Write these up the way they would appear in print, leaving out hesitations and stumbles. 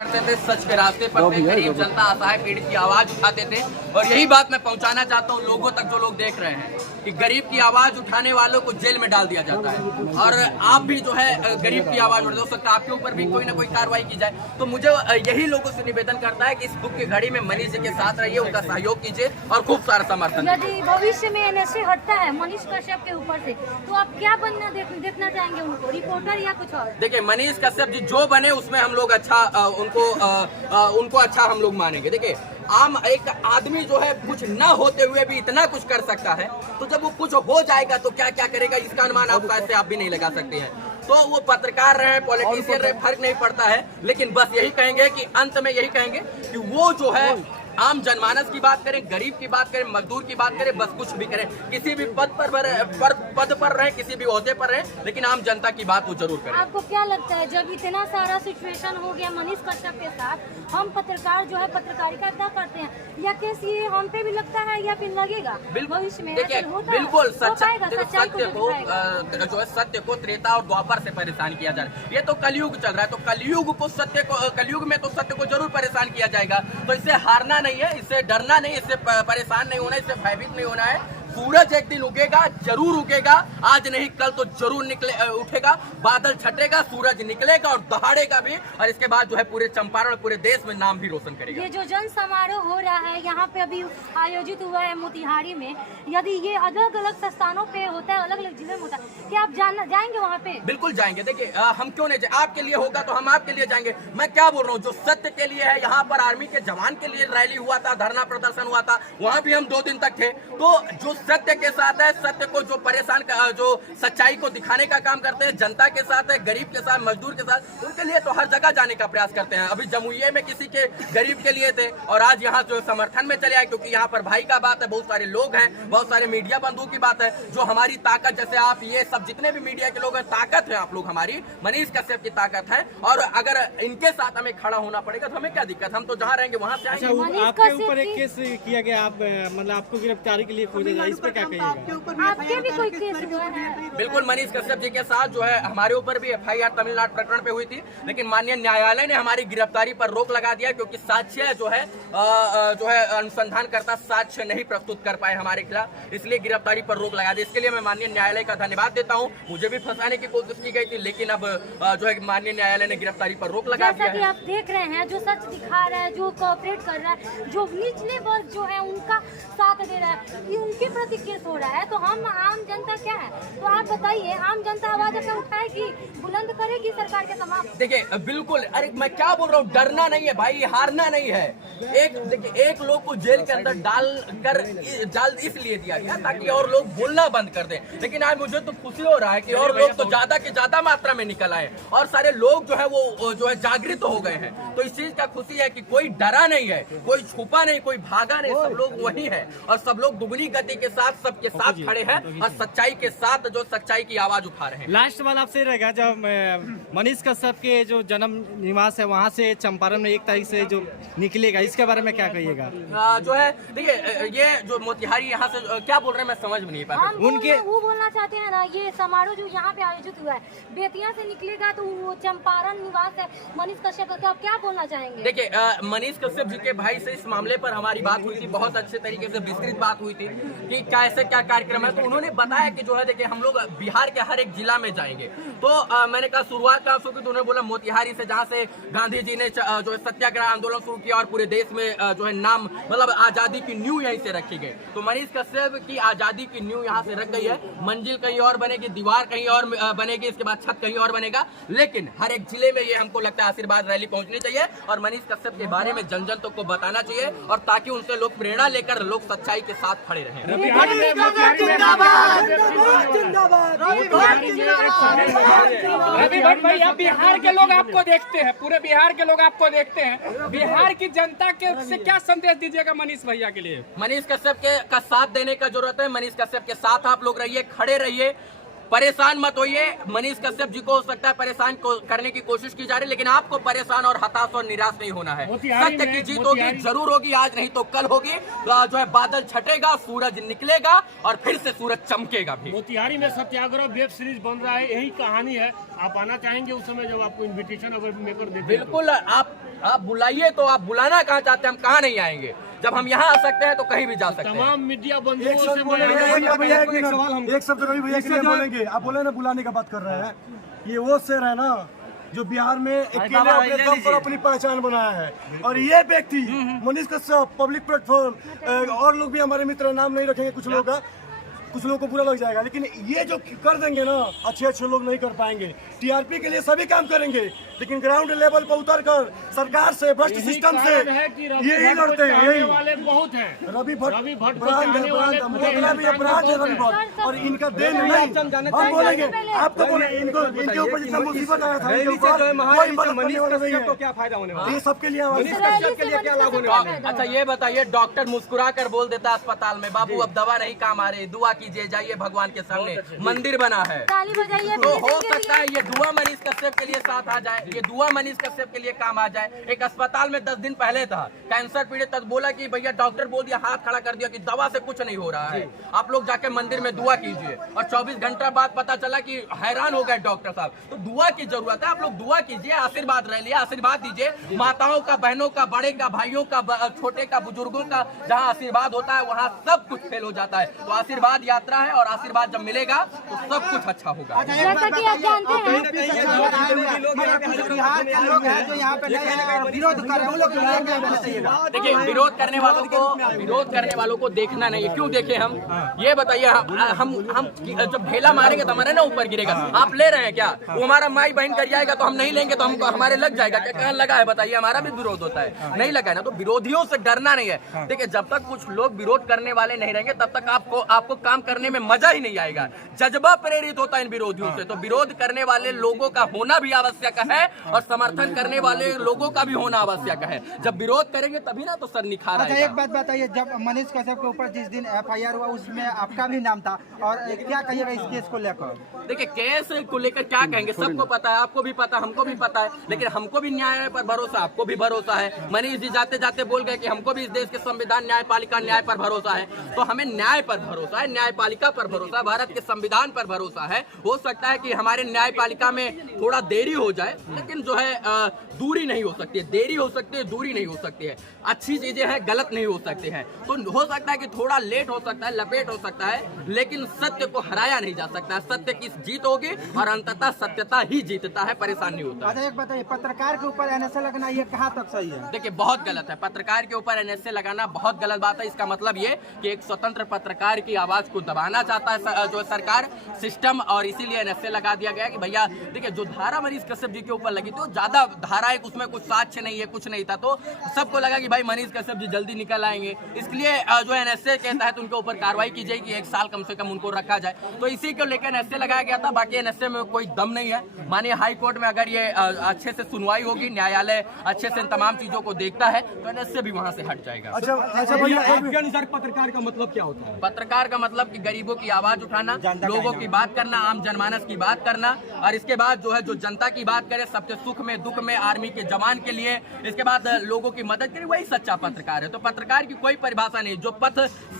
करते थे, सच के रास्ते पर थे, गरीब जनता असहाय पीड़ित की आवाज उठाते थे। और यही बात मैं पहुंचाना चाहता हूं लोगों तक, जो लोग देख रहे हैं कि गरीब की आवाज उठाने वालों को जेल में डाल दिया जाता है। और आप भी जो है गरीब की आवाज उठा, हो सकता है आपके ऊपर भी कोई ना कोई कार्रवाई की जाए। तो मुझे यही लोगों से निवेदन करता है कि इस दुख की घड़ी में मनीष जी के साथ रहिए, उनका सहयोग कीजिए और खूब सारा समर्थन। यदि भविष्य में एनएसए हटता है मनीष कश्यप के ऊपर से, तो आप क्या बनना देखना चाहेंगे उनको, रिपोर्टर या कुछ और? देखिए, मनीष कश्यप जी जो बने उसमें हम लोग अच्छा उनको अच्छा हम लोग मानेंगे। देखिए, आम एक आदमी जो है कुछ न होते हुए भी इतना कुछ कर सकता है, तो जब वो कुछ हो जाएगा तो क्या क्या करेगा इसका अनुमान आप शायद से आप भी नहीं लगा सकते हैं। तो वो पत्रकार रहे, पॉलिटिशियन रहे, फर्क नहीं पड़ता है। लेकिन बस यही कहेंगे कि अंत में यही कहेंगे कि वो जो है आम जनमानस की बात करें, गरीब की बात करें, मजदूर की बात करें, बस कुछ भी करें, किसी भी पद पर रहे, किसी भी ओहदे पर रहे, लेकिन आम जनता की बात वो जरूर करें। आपको क्या लगता है जब इतना सारा सिचुएशन हो गया मनीष कश्यप के साथ, हम पत्रकार जो है पत्रकारिता करते हैं, या केस ये हम पे भी लगता है या फिर लगेगा भविष्य में? देखिए, बिल्कुल सत्य जो है सत्य को त्रेता और द्वापर से परेशान किया जा रहा है। ये तो कलयुग चल रहा है, तो कलयुग में तो सत्य को जरूर परेशान किया जाएगा। तो इससे हारना नहीं है, इससे डरना नहीं, इससे परेशान नहीं होना, इससे भयभीत नहीं होना है। सूरज एक दिन उगेगा, जरूर उगेगा, आज नहीं कल तो जरूर उठेगा, बादल छटेगा, सूरज निकलेगा और दहाड़ेगा भी। और इसके बाद जो है पूरे चंपारण, पूरे देश में नाम भी रोशन करेगा। ये जो जन समारोह हो रहा है यहाँ पे अभी आयोजित हुआ है मोतिहारी में, यदि ये अलग अलग स्थानों पे होता है, अलग अलग जिले में होता है, क्या आप जाएंगे वहाँ पे? बिल्कुल जाएंगे। देखिए, हम क्यों नहीं जाए, आपके लिए होगा तो हम आपके लिए जाएंगे। मैं क्या बोल रहा हूँ, जो सत्य के लिए है, यहाँ पर आर्मी के जवान के लिए रैली हुआ था, धरना प्रदर्शन हुआ था, वहाँ भी हम 2 दिन तक थे। तो जो सत्य के साथ है, सत्य को जो जो सच्चाई को दिखाने का काम करते हैं, जनता के साथ है, गरीब के साथ, मजदूर के साथ, उनके लिए तो हर जगह जाने का प्रयास करते हैं। अभी जमुई में किसी के गरीब के लिए थे और आज यहाँ जो समर्थन में चले आए, क्योंकि यहाँ पर भाई का बात है, बहुत सारे लोग हैं, बहुत सारे मीडिया बंधु की बात है, जो हमारी ताकत, जैसे आप ये सब जितने भी मीडिया के लोग हैं, ताकत है आप लोग, हमारी मनीष कश्यप की ताकत है। और अगर इनके साथ हमें खड़ा होना पड़ेगा तो हमें क्या दिक्कत, हम तो जहाँ रहेंगे वहाँ से आएंगे। आपके ऊपर एक केस किया गया, आप मतलब आपको गिरफ्तारी के लिए खोजा जाए, इस पे क्या कहिएगा? आपके भी कोई केस हुआ है? बिल्कुल, मनीष कश्यप जी के साथ जो है हमारे ऊपर भी FIR तमिलनाडु प्रकरण पे हुई थी, लेकिन माननीय न्यायालय ने हमारी गिरफ्तारी पर रोक लगा दिया, क्योंकि साक्ष्य जो है अनुसंधानकर्ता साक्ष्य नहीं प्रस्तुत कर पाए हमारे खिलाफ, इसलिए गिरफ्तारी पर रोक लगा दी। इसके लिए मैं माननीय न्यायालय का धन्यवाद देता हूँ। मुझे भी फंसाने की कोशिश की गई थी, लेकिन अब जो है माननीय न्यायालय ने गिरफ्तारी पर रोक लगा दिया है। आप देख रहे हैं, जो सच दिखा रहा है, जो कोऑपरेट कर रहा है, जो निचले वर्ग जो है उनका साथ दे रहा है, ये उनके प्रति केस हो रहा है। तो हम आम जनता क्या है, तो आप बताइए, आम जनता आवाज अपना उठाएगी, बुलंद करेगी सरकार के तमाम? देखिए, बिल्कुल, अरे मैं क्या बोल रहा हूँ, डरना नहीं है भाई, हारना नहीं है। एक लोग को जेल के अंदर डाल इसलिए दिया गया ताकि और लोग बोलना बंद कर दें, लेकिन आज मुझे तो खुशी हो रहा है कि और लोग तो ज्यादा के ज्यादा मात्रा में निकल आए और सारे लोग जो है वो जो है जागृत हो गए हैं। तो इस चीज का खुशी है कि कोई डरा नहीं है, कोई छुपा नहीं, कोई भागा नहीं, सब लोग वही है और सब लोग दुगनी गति के साथ सबके साथ खड़े हैं और सच्चाई के साथ जो सच्चाई की आवाज उठा रहे हैं। लास्ट सवाल आपसे रहेगा, जब मनीष कश्यप के जो जन्म निवास है वहाँ से चंपारण में 1 तारीख से जो निकलेगा, इसके बारे में क्या कहिएगा? जो है देखिए, ये जो मोतिहारी यहाँ से क्या बोल रहे हैं मैं समझ में नहीं पाया। उनके वो बोलना चाहते हैं ना, ये समारोह जो यहाँ पे आयोजित हुआ है बेतिया से निकलेगा तो वो चंपारण निवास है मनीष कश्यप, तो आप क्या बोलना चाहेंगे? देखिए, मनीष कश्यप जी के भाई से इस मामले पर हमारी बात हुई थी, बहुत अच्छे तरीके से विस्तृत बात हुई थी कि कैसे क्या कार्यक्रम है। तो उन्होंने बताया कि जो है देखिए, हम लोग बिहार के हर एक जिला में जाएंगे। तो मैंने कहा शुरुआत कहाँ शुरू की, तो उन्होंने बोला मोतिहारी से, जहाँ से गांधी जी ने जो है सत्याग्रह आंदोलन शुरू किया और पूरे देश में जो है नाम मतलब आजादी की नींव यहीं से रखी गई। तो मनीष कश्यप की आजादी की नींव यहाँ से रख गई है। मंजिल कहीं और बनेगी, दीवार कहीं और बनेगी, इसके बाद छत कहीं और बनेगा, लेकिन हर एक जिले में ये हमको लगता है आशीर्वाद रैली पहुंचनी चाहिए और मनीष कश्यप के बारे में जन जन तक को बताना चाहिए, और ताकि उनसे लोग प्रेरणा लेकर लोग सच्चाई के साथ खड़े रहें। रवि भट्ट भाई, अब बिहार के लोग आपको देखते हैं, पूरे बिहार के लोग आपको देखते हैं, बिहार की जनता के से क्या संदेश दीजिएगा मनीष भैया के लिए? मनीष कश्यप का साथ देने का जरूरत है। मनीष कश्यप के साथ आप लोग रहिए, खड़े रहिए, परेशान मत होइए। मनीष कश्यप जी को हो सकता है परेशान करने की कोशिश की जा रही है, लेकिन आपको परेशान और हताश और निराश नहीं होना है। सत्य की जीत होगी, जरूर होगी, आज नहीं तो कल होगी। जो है बादल छटेगा, सूरज निकलेगा और फिर से सूरज चमकेगा भी। मोतिहारी में सत्याग्रह वेब सीरीज बन रहा है, यही कहानी है। आप आना चाहेंगे उस समय जब आपको इन्विटेशन अगर मेकर देते हैं? बिल्कुल, आप बुलाइए। तो आप बुलाना कहाँ चाहते हैं? हम कहाँ नहीं आएंगे। जब हम यहाँ आ सकते हैं तो कहीं भी जा सकते हैं। तमाम मीडिया बंधुओं से एक शब्द रवि भैया के लिए बोलेंगे। आप बोले ना बुलाने का बात कर रहे हैं, ये वो शेर है ना जो बिहार में अकेले अपने दम पर अपनी पहचान बनाया है। और ये व्यक्ति मनीष कश्यप पब्लिक प्लेटफॉर्म, और लोग भी हमारे मित्र, नाम नहीं रखेंगे कुछ लोग का, कुछ लोगों को बुरा लग जाएगा, लेकिन ये जो कर देंगे ना, अच्छे लोग नहीं कर पाएंगे। टीआरपी के लिए सभी काम करेंगे, लेकिन ग्राउंड लेवल पर उतर कर सरकार से, भ्रष्ट सिस्टम से यही लड़ते हैं। यही वाले बहुत हैं। रवि भट्ट ब्रांड है, मुकाबला भी अपराध है रवि भट्ट, और इनका देन नहीं। हम बोलेंगे, आपको बोले इनके ऊपर जितना मुसीबत आया था, इनके ऊपर कोई मदद करने वाला नहीं है। क्या फायदा होने वाला? ये सबके लिए क्या लाभ होने वाला? अच्छा ये बताइए, डॉक्टर मुस्कुरा कर बोल देता है अस्पताल में, बाबू अब दवा नहीं काम आ रही, दुआ कीजिए, जाइए भगवान के सामने, मंदिर बना है। ताली बजाइए। तो हो सकता है ये दुआ मनीष कश्यप के लिए साथ आ जाए, ये दुआ मनीष कश्यप के लिए काम आ जाए। एक अस्पताल में 10 दिन पहले था, कैंसर पीड़ित तक बोला कि भैया डॉक्टर बोल दिया, हाथ खड़ा कर दिया कि दवा से कुछ नहीं हो रहा है, आप लोग जाके मंदिर में दुआ कीजिए। और 24 घंटा बाद पता चला कि हैरान हो गए डॉक्टर साहब। तो दुआ की जरूरत है, आप लोग दुआ कीजिए, आशीर्वाद रह लिया, आशीर्वाद दीजिए। माताओं का, बहनों का, बड़े का, भाइयों का, छोटे का, बुजुर्गों का जहाँ आशीर्वाद होता है वहाँ सब कुछ फेल हो जाता है। तो आशीर्वाद यात्रा है, और आशीर्वाद जब मिलेगा तो सब कुछ अच्छा होगा। जैसा कि आप जानते हैं, देखिए, विरोध करने वालों को देखना नहीं है। क्यों देखे हम? ये बताइए, हम जब ढेला मारेंगे तो हमारे ना ऊपर गिरेगा। आप ले रहे हैं क्या? वो हमारा माई बहन कर जाएगा तो हम नहीं लेंगे तो हमको हमारे लग जाएगा क्या? कहाँ लगा है बताइए? हमारा भी विरोध होता है, नहीं लगा है ना। तो विरोधियों से डरना नहीं है। देखिए, जब तक कुछ लोग विरोध करने वाले नहीं रहेंगे तब तक आपको काम करने में मजा ही नहीं आएगा। जज्बा प्रेरित होता है इन विरोधियों से। तो विरोध करने वाले लोगों का होना भी आवश्यक है और समर्थन करने वाले लोगों का भी होना आवश्यक है। जब विरोध करेंगे तभी ना तो सर निखार आएगा। एक बात बताइए, जब मनीष कश्यप के ऊपर जिस दिन FIR हुआ उसमें आपका भी नाम था, और क्या कहिएगा इस केस को लेकर? देखिए, केस को लेकर क्या कहेंगे, सबको पता है, आपको भी पता, हमको भी पता है, लेकिन हमको भी न्याय पर भरोसा, आपको भी भरोसा है। मनीष जी जाते जाते बोल गए कि हमको भी इस देश के संविधान, न्यायपालिका, न्याय पर भरोसा है। तो हमें न्याय पर भरोसा है, न्यायपालिका पर भरोसा है, भारत के संविधान पर भरोसा है। हो सकता है कि हमारे न्यायपालिका में थोड़ा देरी हो जाए, लेकिन जो है दूरी नहीं हो सकती है, देरी हो सकती है, दूरी नहीं हो सकती है। अच्छी चीजें हैं, गलत नहीं हो सकते हैं। तो हो सकता है कि थोड़ा लेट हो सकता है, लपेट हो सकता है, लेकिन सत्य को हराया नहीं जा सकता। सत्य की जीत होगी और अंततः सत्यता ही जीतता है, परेशान नहीं होता। अच्छा, एक बताइए, पत्रकार के ऊपर NSA लगना ये कहाँ तक सही है? देखिए, बहुत गलत है। पत्रकार के ऊपर NSA लगाना बहुत गलत बात है। इसका मतलब ये कि एक स्वतंत्र पत्रकार की आवाज को दबाना चाहता है जो सरकार, सिस्टम, और इसीलिए NSA लगा दिया गया कि भैया देखिए, जो धारा मनीष कश्यप जी के ऊपर लगी थी वो ज्यादा धारा है, उसमें कुछ साक्ष्य नहीं है, कुछ नहीं था। तो सबको लगा कि भाई मनीष कश्यप जी जल्दी निकल आएंगे, इसलिए जो NSA के तहत उनके ऊपर कार्रवाई की जाएगी, 1 साल कम से कम उनको रखा जाए। तो इसी को लेकर NSA लगाया गया था। बाकी NSA में कोई दम नहीं है। मानिए हाई कोर्ट में अगर ये अच्छे से सुनवाई होगी, न्यायालय अच्छे से तमाम चीजों को देखता है तो NSA भी वहाँ से हट जाएगा। अच्छा भैया, आपके अनुसार पत्रकार का मतलब क्या होता है? पत्रकार का मतलब कि गरीबों की आवाज उठाना, लोगों की बात करना, आम जनमानस की बात करना, और इसके बाद जो है जो जनता की बात करे, सबके सुख में दुख में, आर्मी के जवान के लिए, इसके बाद लोगों की मदद करे, वही सच्चा पत्रकार है। तो पत्रकार की कोई परिभाषा नहीं, जो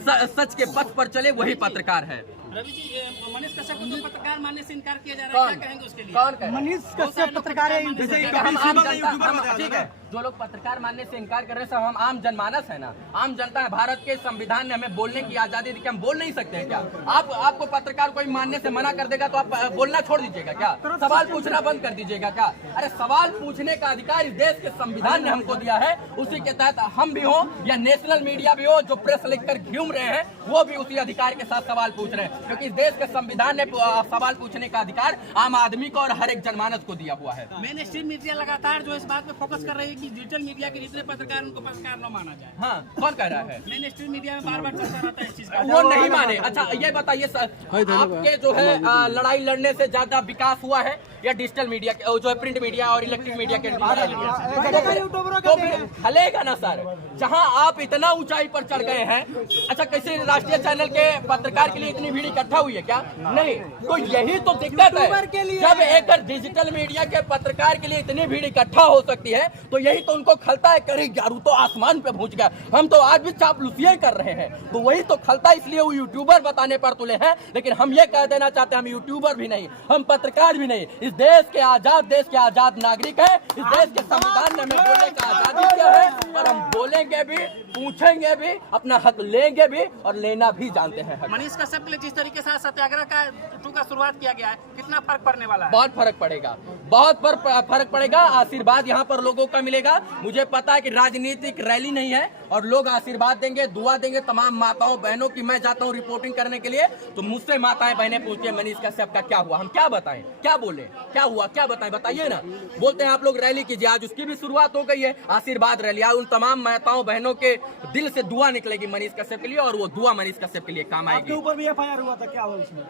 सच के पथ पर चले वही पत्रकार है। रवि जी, मनीष कश्यप को तो पत्रकार मानने से इनकार किया जा रहा है, क्या कहेंगे उसके लिए? कौन कहे? मनीष कश्यप पत्रकार है, ठीक है, जो लोग पत्रकार मानने से इनकार कर रहे हैं सब हम आम जनमानस है ना, आम जनता है। भारत के संविधान ने हमें बोलने की आजादी दी कि हम बोल नहीं सकते हैं क्या? आपको पत्रकार कोई मानने से मना कर देगा तो आप बोलना छोड़ दीजिएगा क्या? सवाल पूछना बंद कर दीजिएगा क्या? अरे सवाल पूछने का अधिकार इस देश के संविधान ने हमको दिया है, उसी के तहत हम भी हो या नेशनल मीडिया भी हो जो प्रेस लिखकर घूम रहे हैं, वो भी उसी अधिकार के साथ सवाल पूछ रहे हैं, क्योंकि इस देश के संविधान ने सवाल पूछने का अधिकार आम आदमी को और हर एक जनमानस को दिया हुआ है। मेन स्ट्रीम मीडिया लगातार जो इस बात पे फोकस कर रही है कि डिजिटल मीडिया के जितने पत्रकार उनको पत्रकार न माना जाए। हाँ, कौन कह रहा है? मेन स्ट्रीम मीडिया में बार बार चलता रहता है इस चीज का, वो नहीं माने। अच्छा ये बताइए सर, आपके जो है लड़ाई लड़ने से ज्यादा विकास हुआ है या डिजिटल मीडिया जो है प्रिंट मीडिया और इलेक्ट्रिक मीडिया के? तो फिर हलेगा ना सर, जहां आप इतना ऊंचाई पर चढ़ गए हैं। अच्छा, किसी राष्ट्रीय चैनल के पत्रकार के लिए इतनी भीड़ इकट्ठा हुई है क्या? नहीं। तो यही तो दिक्कत है, जब एक डिजिटल मीडिया के पत्रकार के लिए इतनी भीड़ इकट्ठा हो सकती है तो यही तो उनको खलता है, करे यारू तो आसमान पे पहुंच गया, हम तो आज भी चापलूसियां कर रहे हैं। तो वही तो खलता, इसलिए वो यूट्यूबर बताने पर तुले हैं। लेकिन हम ये कह देना चाहते हैं, हम यूट्यूबर भी नहीं, हम पत्रकार भी नहीं, इस देश के आजाद नागरिक है। इस देश के संविधान ने हमें बोलने का आजादी दिया है और हम बोलेंगे भी, पूछेंगे भी, अपना हक लेंगे भी और लेना भी जानते हैं। मनीष कश्यप के लिए जिस तरीके से सत्याग्रह का शुरुआत किया गया है, कितना फर्क पड़ने वाला है? बहुत फर्क पड़ेगा, बहुत फर्क पड़ेगा। आशीर्वाद यहाँ पर लोगों का मिलेगा। मुझे पता है कि राजनीतिक रैली नहीं है और लोग आशीर्वाद देंगे, दुआ देंगे तमाम माताओं बहनों की। मैं जाता हूँ रिपोर्टिंग करने के लिए तो मुझसे माताएं बहनें पूछती हैं मनीष कश्यप का क्या हुआ, हम क्या बताएं, क्या बोले, क्या हुआ, क्या बताएं, बताइए ना। बोलते हैं आप लोग रैली कीजिए, आज उसकी भी शुरुआत हो गई है, आशीर्वाद रैली। आज उन तमाम माताओं बहनों के दिल से दुआ निकलेगी मनीष कश्यप के लिए और वो दुआ मनीष कश्यप के लिए काम आएगी। ऊपर भी FIR हुआ था, क्या हुआ इसमें?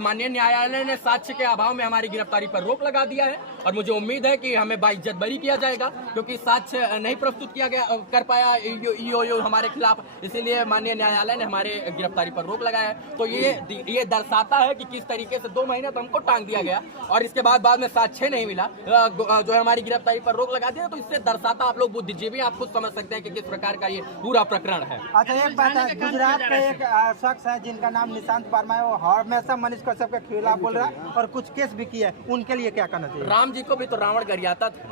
माननीय न्यायालय ने साक्ष्य के अभाव में हमारी गिरफ्तारी पर रोक लगा दिया है और मुझे उम्मीद है कि हमें बाइज्जत बरी किया जाएगा, क्योंकि साक्ष्य नहीं प्रस्तुत किया गया कर पाया ईओ हमारे खिलाफ, इसीलिए माननीय न्यायालय ने हमारे गिरफ्तारी पर रोक लगाया है। तो ये दर्शाता है कि किस तरीके से 2 महीने तो हमको टांग दिया गया और इसके बाद में साक्ष्य नहीं मिला, जो है हमारी गिरफ्तारी पर रोक लगा दिया। तो इससे दर्शाता, आप लोग बुद्धिजीवी आप खुद समझ सकते हैं कि किस प्रकार का ये पूरा प्रकरण है। अच्छा, एक बात है, गुजरात के एक शख्स है जिनका नाम निशांत वर्मा है, वो हमेशा मनीष कश्यप के खिलाफ बोल रहा है और कुछ केस भी किया है, उनके लिए क्या करना चाहिए? राम जी को भी तो रावण गरियाता था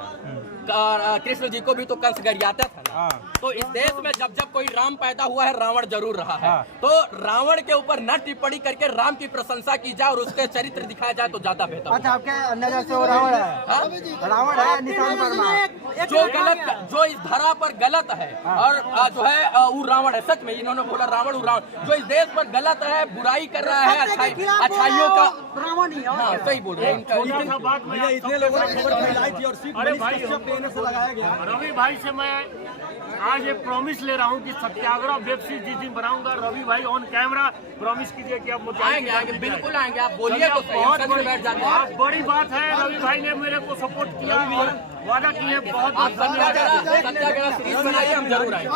ना, कृष्ण जी को भी तो कंस गरियाता था ना। तो इस देश में जब जब कोई राम पैदा हुआ है, रावण जरूर रहा है। तो रावण के ऊपर न टिप्पणी करके राम की प्रशंसा की जाए और उसके चरित्र दिखाया जाए तो ज्यादा बेहतर। अच्छा, आपके नजर से वो रावण है? रावण है निशांत वर्मा, जो गलत, जो इस धरा पर गलत है और जो है वो रावण है। सच में इन्होंने बोला रावण, जो इस देश पर गलत है, बुराई कर रहा है, अच्छाइयों का रावण ही। हाँ, सही बोल रहे हैं। इतने लोगों ने खबर फैलाई थी और सिर्फ मनीष कश्यप पे से लगाया गया। रवि भाई से मैं आज एक प्रॉमिस ले रहा हूँ कि सत्याग्रह वेब सीरीज जिस दिन बनाऊंगा, रवि भाई ऑन कैमरा प्रॉमिस कीजिए कि आप आएंगे, बिल्कुल आएंगे। आप बोलिए तो बहुत बड़ी बात है। रवि भाई ने मेरे को सपोर्ट किया और वादा किए, बहुत सत्याग्रह सीरीज बनाइए, हम जरूर आएंगे।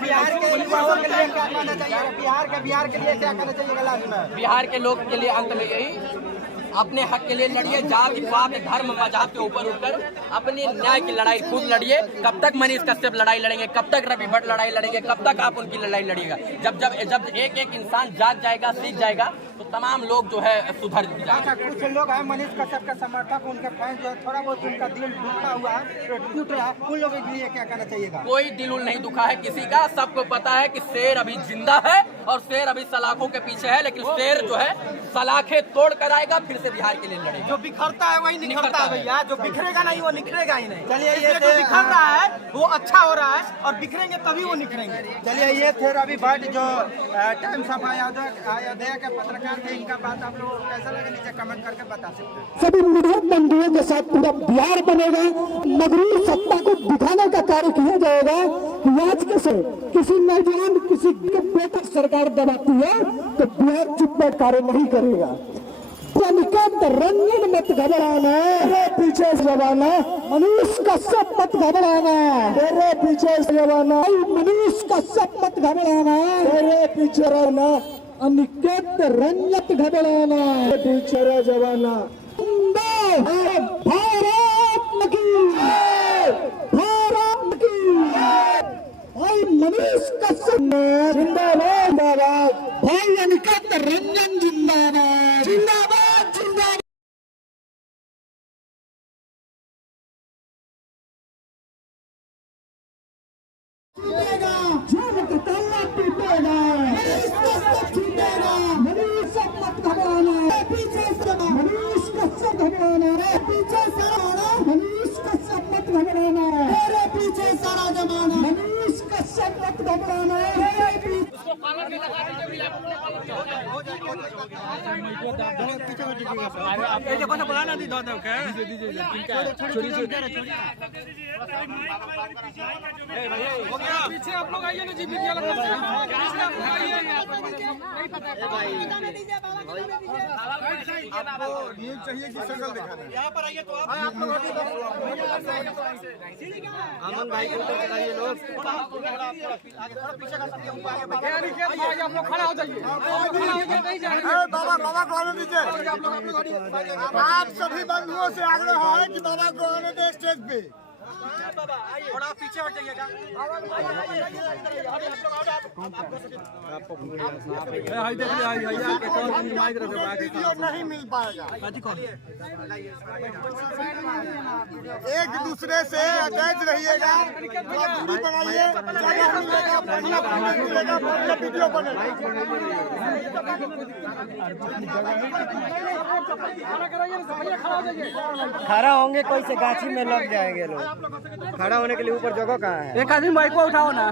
बिहार के युवाओं के लिए क्या करना चाहिए? बिहार के लिए क्या करना चाहिए लास्ट में? बिहार के लोग के लिए अंत में यही, अपने हक के लिए लड़िए, जाति पात धर्म मजहब के ऊपर उठकर अपनी न्याय की लड़ाई खुद लड़िए। कब तक मनीष कश्यप लड़ाई लड़ेंगे, कब तक रवि भट्ट लड़ाई लड़ेंगे, कब तक आप उनकी लड़ाई लड़िएगा? जब एक एक इंसान जाग जाएगा, सीख जाएगा तो तमाम लोग जो है सुधर जाएंगे। अच्छा, कुछ लोग हैं मनीष कश्यप के समर्थक, उनके फैन जो है थोड़ा बहुत उनका दिल दुखा हुआ है, टूट रहा है, उन लोगों के लिए क्या करना चाहिएगा? कोई दिल नहीं दुखा है किसी का। सबको पता है कि शेर अभी जिंदा है और शेर अभी सलाखों के पीछे है, लेकिन शेर जो है सलाखें तोड़ कर आएगा, फिर से बिहार के लिए लड़ेगा। जो बिखरता है वही निखरता है भैया, जो बिखरेगा नहीं वो निखरेगा ही नहीं। चलिए, ये जो बिखर रहा है वो अच्छा हो रहा है और बिखरेंगे तभी वो निखरेंगे। चलिए, ये थे रवि भट्ट जो टाइम्स ऑफ अयोध्या के पत्रकार थे। इनका बात आप लोगों को कैसा लगा नीचे कमेंट करके बता सकते हैं। सभी मुठभेड़ बंधुओं के साथ पूरा बिहार बनेगा, मगरूर सत्ता को दिखाने का कार्य किया जाएगा। आज कैसे किसी नौजवान, किसी के बेटा सरकार दबाती है तो बिहार चुप कार्य नहीं करेगा। रंजन मत घबराना, तेरे पीछे जमाना, मनीष कश्यप मत घबराना, तेरे पीछे जमाना, मनीष कश्यप मत घबराना, तेरे पीछे रहना, अनिकेत रंजत घबराना, पीछे जमाना। भारत की, भारत की, भाई मनीष कश्यप जिंदाबाद, जिंदाबाद, भाई अनिकेत रंजन जिंदाबाद, जिंदाबाद, जिंदाबाद। टूटेगा, मनीष मत घबराना, पीछे मनीष कश्यप घबराना, पीछे सारा मनीष कश्यप मत घबराना, तेरे पीछे सारा जमाना, मनीष कश्यप मत घबराना। देखो ना, बुलाना दी दो के पीछे आप लोग आइए ना जी, मीडिया लगा पीछे आप लोग आइए। नहीं पता आपको न्यूज चाहिए कि शक्ल दिखाना है? यहाँ पर आइए तो आप अमन भाई को ऊपर चलाइए लोग। आप लोग खड़ा हो जाइए, बाबा को आने दीजिए। आप सभी बंधुओं से आग्रह है कि बाबा को आने दे स्टेज पे। थोड़ा पीछे हट जाइएगा। वीडियो नहीं मिल पाएगा। एक दूसरे से अटैच रहिएगा, दूरी बनाइए, जगह मिलेगा, बढ़िया मिलेगा, बढ़िया वीडियो बनेगा। खड़ा होंगे कोई से गाछी में लग जाएंगे लोग। खड़ा होने के लिए ऊपर जगह कहाँ है? एक आदमी माइक को उठाओ ना।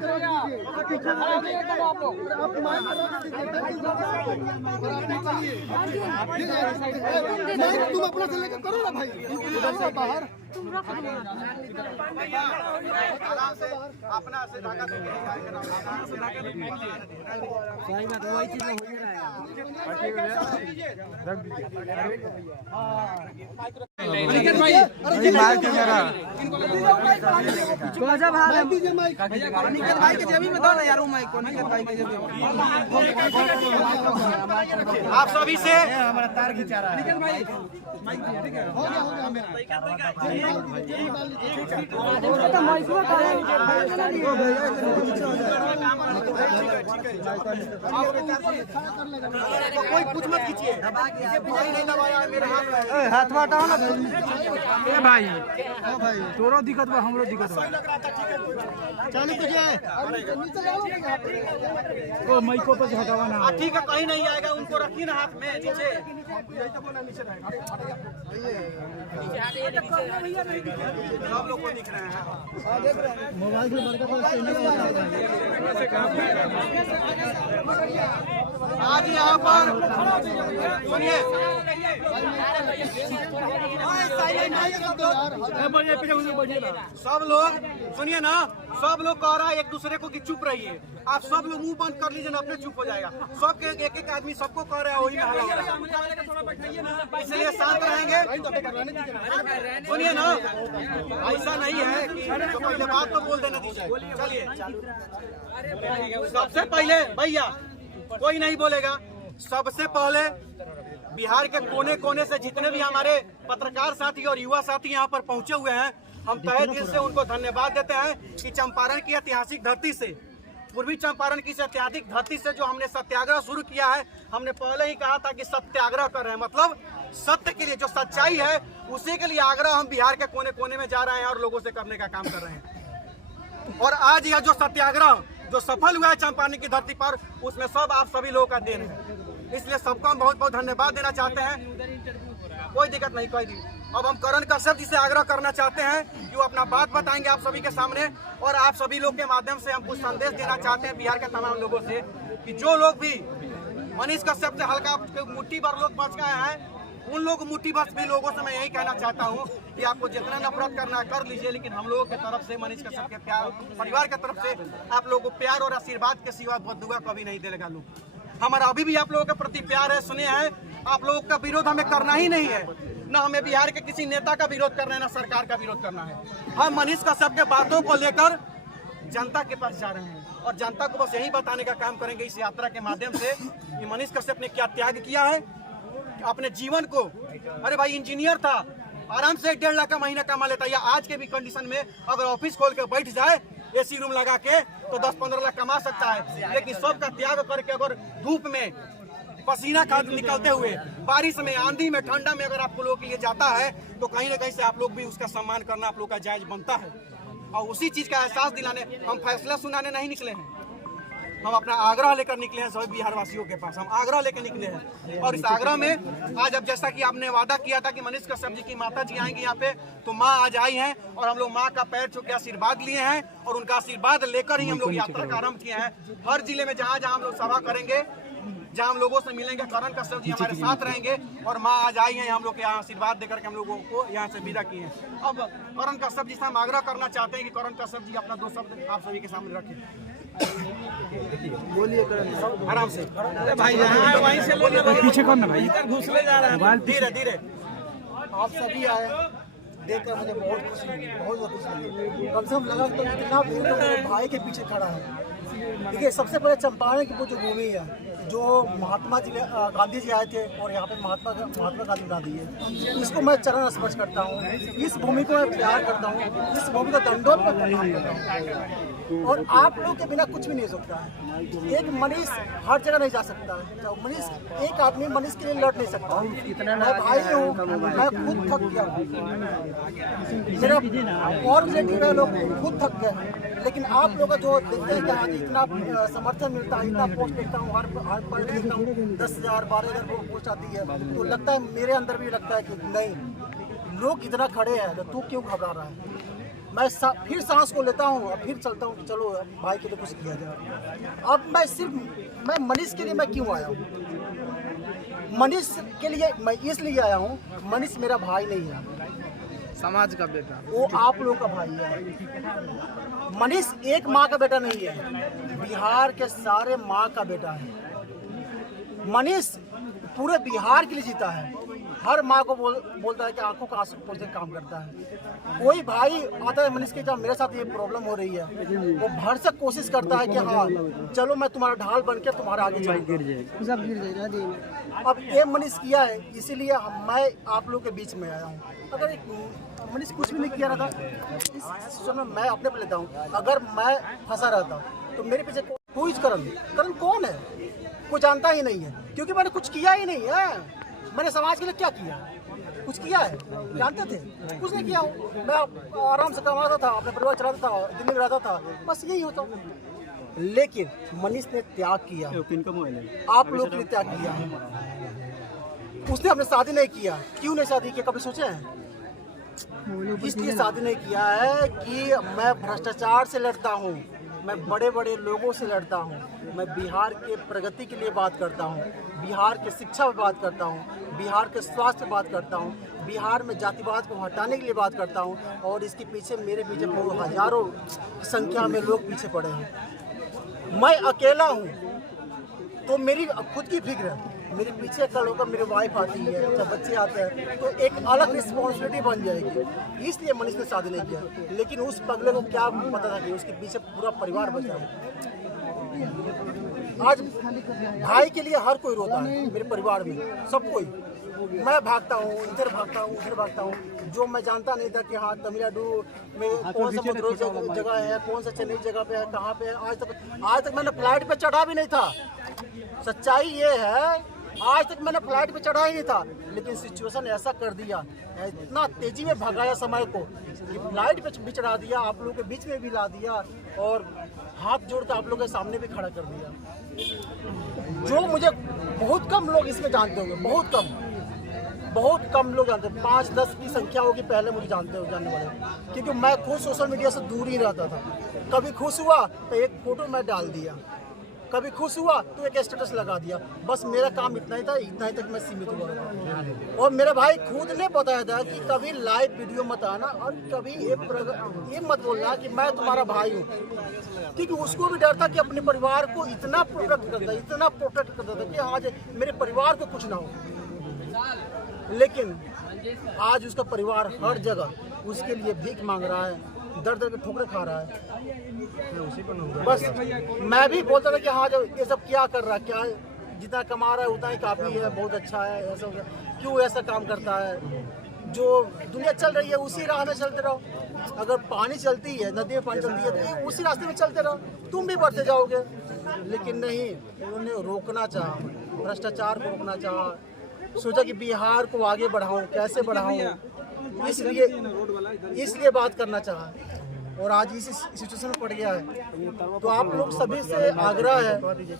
तुम अपना से लेकर करो ना भाई, उधर से बाहर तुम रख दो। अपना से धागा देके सही बात है, वही चीज में हो ही रहा है। आप सभी से हमारा तार खिंचा रहा है। कोई कुछ मत कीजिए, नहीं दबाया मेरे हाथ में। हाथ हटाओ ना भाई। भाई तोरो दिक्कत बा, हमरो दिक्कत बा। चालू कीजिए। ओ माइको पे हटावा ना। ठीक है, कहीं नहीं आएगा, उनको रखिए ना हाथ में नीचे। सब लोग को दिख रहे हैं। मोबाइल से आज यहाँ पर सुनिए, सब लोग सुनिए ना, सब लोग कह रहा है एक दूसरे को कि चुप रहिए। आप सब लोग मुंह बंद कर लीजिए ना, अपने चुप हो जाएगा। सब के एक एक आदमी सबको कह रहा है, वही में हल्ला हो रहा है, इसलिए शांत रहेंगे। सुनिए ना, ऐसा नहीं है कि जो पहले बात तो बोल देना दीजिए। चलिए, सबसे पहले भैया कोई नहीं बोलेगा। सबसे पहले बिहार के कोने कोने से जितने भी हमारे पत्रकार साथी और युवा साथी यहाँ पर पहुंचे हुए हैं, हम तहे दिल से उनको धन्यवाद देते हैं कि चंपारण की ऐतिहासिक धरती से, पूर्वी चंपारण की ऐतिहासिक धरती से जो हमने सत्याग्रह शुरू किया है, हमने पहले ही कहा था कि सत्याग्रह कर रहे हैं, मतलब सत्य के लिए, जो सच्चाई है उसी के लिए आग्रह हम बिहार के कोने कोने में जा रहे हैं और लोगों से करने का काम कर रहे हैं। और आज यह जो सत्याग्रह जो सफल हुआ है चंपारण की धरती पर, उसमें सब आप सभी लोगों का देन है, इसलिए सबको हम बहुत बहुत धन्यवाद देना चाहते हैं। कोई दिक्कत नहीं, कोई दिक्कत। अब हम करण कश्यप जी से आग्रह करना चाहते हैं कि वो अपना बात बताएंगे आप सभी के सामने, और आप सभी लोग के माध्यम से हम कुछ संदेश देना चाहते हैं बिहार के तमाम लोगों से कि जो लोग भी मनीष कश्यप से हल्का मुट्ठी भर लोग बच गए हैं, उन लोग मुट्ठी भर भी लोगों से मैं यही कहना चाहता हूँ कि आपको जितना नफरत करना है कर लीजिए, लेकिन हम लोगों की तरफ से, मनीष कश्यप के प्यार परिवार की तरफ से आप लोगों को प्यार और आशीर्वाद के सिवा बददुआ कभी नहीं देगा लोग। हमारा अभी भी आप लोगों के प्रति प्यार है, सुने हैं, आप लोगों का विरोध हमें करना ही नहीं है, ना हमें बिहार के किसी नेता का विरोध करना है, ना सरकार का विरोध करना है। हम मनीष कश्यप के बातों को लेकर जनता के पास जा रहे हैं और जनता को बस यही बताने का काम करेंगे इस यात्रा के माध्यम से कि मनीष कश्यप ने क्या त्याग किया है अपने जीवन को। अरे भाई, इंजीनियर था, आराम से 1.5 लाख का महीना कमा लेता, या आज के भी कंडीशन में अगर ऑफिस खोल के बैठ जाए एसी रूम लगा के तो 10-15 लाख कमा सकता है। लेकिन सबका त्याग करके अगर धूप में पसीना खा निकलते हुए, बारिश में, आंधी में, ठंडा में अगर आप लोगों के लिए जाता है तो कहीं ना कहीं से आप लोग भी उसका सम्मान करना आप लोग का जायज बनता है। और उसी चीज का एहसास दिलाने हम फैसला सुनाने नहीं निकले हैं, हम अपना आग्रह लेकर निकले हैं सभी बिहार वासियों के पास, हम आग्रह लेकर निकले हैं। और इस आग्रह में आज, अब जैसा कि आपने वादा किया था कि मनीष कश्यप जी की माता जी आएंगी यहाँ पे, तो माँ आज आई हैं और हम लोग माँ का पैर छू के आशीर्वाद लिए हैं और उनका आशीर्वाद लेकर ही हम लोग यात्रा का आरंभ किए हैं। हर जिले में जहाँ जहाँ हम लोग सभा करेंगे जहां हम लोगों से मिलेंगे। करण कश्यप जी हमारे साथ रहेंगे और माँ आज आई हैं हम लोग के यहाँ आशीर्वाद देकर के हम लोगों को यहाँ से विदा किए हैं। अब करण कश्यप जी से हम आग्रह करना चाहते हैं कि करण कश्यप जी अपना 2 शब्द आप सभी के सामने रखें। बोलिए आराम से। अरे भाई वहीं से पीछे कौन ना भाई घुसले जा रहा है। धीरे धीरे। आप सभी आए देखकर मुझे बहुत खुशी लगी, बहुत खुशी लगी। कम से कम लगा तो इतना भीड़ तो मेरे भाई के पीछे खड़ा है। देखिए सबसे पहले चंपारण की वो जो भूमि है, जो महात्मा जी गांधी जी आए थे और यहाँ पे महात्मा गांधी बना दी है, इसको मैं चरण स्पर्श करता हूँ। इस भूमि को मैं प्यार करता हूँ, इस भूमि का दंडोत में प्रणाम करता हूँ। और आप लोग के बिना कुछ भी नहीं हो सकता है। एक मनीष हर जगह नहीं जा सकता है। तो मनीष एक आदमी मनीष के लिए लड़ नहीं सकता। मैं भाई हूँ, मैं खुद थक गया हूँ, मेरा और रिलेटिव है लोग खुद थक गए। लेकिन आप लोग जो देखते हैं कि आज इतना समर्थन मिलता है, इतना पोस्ट देखता हूँ, हर पर देखता हूँ 10,000 12,000 पोस्ट आती है, तो लगता है मेरे अंदर भी लगता है कि नहीं, लोग इतना खड़े हैं तो तू क्यों घबरा रहा है। मैं फिर सांस को लेता हूँ और फिर चलता हूँ कि चलो भाई के लिए कुछ किया जाए। अब मैं मनीष के लिए मैं क्यों आया हूँ? मनीष के लिए मैं इसलिए आया हूँ, मनीष मेरा भाई नहीं है, समाज का बेटा, वो आप लोगों का भाई है। मनीष एक माँ का बेटा नहीं है, बिहार के सारे माँ का बेटा है। मनीष पूरे बिहार के लिए जीता है। हर माँ को बोलता है कि आंखों का आंसू पोंछने का काम करता है। कोई भाई आता है मनीष के, जब मेरे साथ ये प्रॉब्लम हो रही है, वो भरसक कोशिश करता है कि हाँ चलो मैं तुम्हारा ढाल बन के तुम्हारे आगे चलूंगा। अब ये मनीष किया है, इसीलिए मैं आप लोग के बीच में आया हूँ। अगर मनीष कुछ भी नहीं किया रहता, इस सिचुएशन में मैं अपने पे लेता हूँ। अगर मैं फंसा रहता तो मेरे पीछे कोई करण कौन है, कोई जानता ही नहीं है, क्योंकि मैंने कुछ किया ही नहीं है। मैंने समाज के लिए क्या किया? कुछ किया है? जानते थे कुछ नहीं किया हूँ। मैं आराम से कमाता था, अपने परिवार चलाता था, दिल्ली में रहता था, बस यही होता। लेकिन मनीष ने त्याग किया, आप लोग ने त्याग किया। उसने अपने शादी नहीं किया। क्यों नहीं शादी किया, कभी सोचे हैं? इसलिए शादी नहीं किया है कि मैं भ्रष्टाचार से लड़ता हूँ, मैं बड़े बड़े लोगों से लड़ता हूँ, मैं बिहार के प्रगति के लिए बात करता हूँ, बिहार के शिक्षा पे बात करता हूँ, बिहार के स्वास्थ्य पे बात करता हूँ, बिहार में जातिवाद को हटाने के लिए बात करता हूँ। और इसके पीछे मेरे पीछे हजारों की संख्या में लोग पीछे पड़े हैं। मैं अकेला हूँ तो मेरी खुद की फिक्र है, मेरे पीछे कल होकर मेरी वाइफ आती है, जब बच्चे आते हैं तो एक अलग रिस्पॉन्सिबिलिटी बन जाएगी। इसलिए मनीष ने शादी नहीं किया। लेकिन उस पगले को क्या पता था कि उसके पीछे पूरा परिवार बचा है। आज भाई के लिए हर कोई रोता है, मेरे परिवार में सब कोई। मैं भागता हूँ, इधर भागता हूँ, उधर भागता हूँ। जो मैं जानता नहीं था कि हाँ तमिलनाडु में कौन सा मदुरई जगह है, कौन सा चेन्नई जगह पे है, कहाँ पे है, आज तक मैंने फ्लाइट पे चढ़ा भी नहीं था। सच्चाई ये है, आज तक मैंने फ्लाइट पे चढ़ा ही नहीं था। लेकिन सिचुएशन ऐसा कर दिया, इतना तेजी में भगाया समय को कि फ्लाइट पे भी चढ़ा दिया, आप लोगों के बीच में भी ला दिया और हाथ जोड़ कर आप लोगों के सामने भी खड़ा कर दिया। जो मुझे बहुत कम लोग इसमें जानते होंगे, बहुत कम लोग जानते हैं। 5-10 की संख्या होगी पहले मुझे जानने वाले, क्योंकि मैं खुद सोशल मीडिया से दूर ही रहता था। कभी खुश हुआ तो एक फोटो मैं डाल दिया, कभी खुश हुआ तो एक स्टेटस लगा दिया। बस मेरा काम इतना ही था, इतना ही तक मैं सीमित हुआ। और मेरे भाई खुद ने बताया था कि कभी लाइव वीडियो मत आना और कभी ये मत बोलना कि मैं तुम्हारा भाई हूँ, क्योंकि उसको भी डर था कि अपने परिवार को इतना प्रोटेक्ट करता था कि आज मेरे परिवार को कुछ ना हो। लेकिन आज उसका परिवार हर जगह उसके लिए भीख मांग रहा है, दर दर के ठोकरे खा रहा है। बस मैं भी बोलता था कि हाँ जब ये सब क्या कर रहा है, क्या जितना कमा रहा है उतना ही काफ़ी है, बहुत अच्छा है, ऐसा क्यों ऐसा काम करता है। जो दुनिया चल रही है उसी राह में चलते रहो। अगर पानी चलती है, नदी में पानी चलती है तो उसी रास्ते में चलते रहो, तुम भी बढ़ते जाओगे। लेकिन नहीं, उन्होंने रोकना चाहा, भ्रष्टाचार को रोकना चाहा, सोचा कि बिहार को आगे बढ़ाऊं, कैसे बढ़ाऊं, इसलिए बात करना चाहा और आज इस सिचुएशन में पड़ गया है। तो आप लोग सभी से आग्रह है,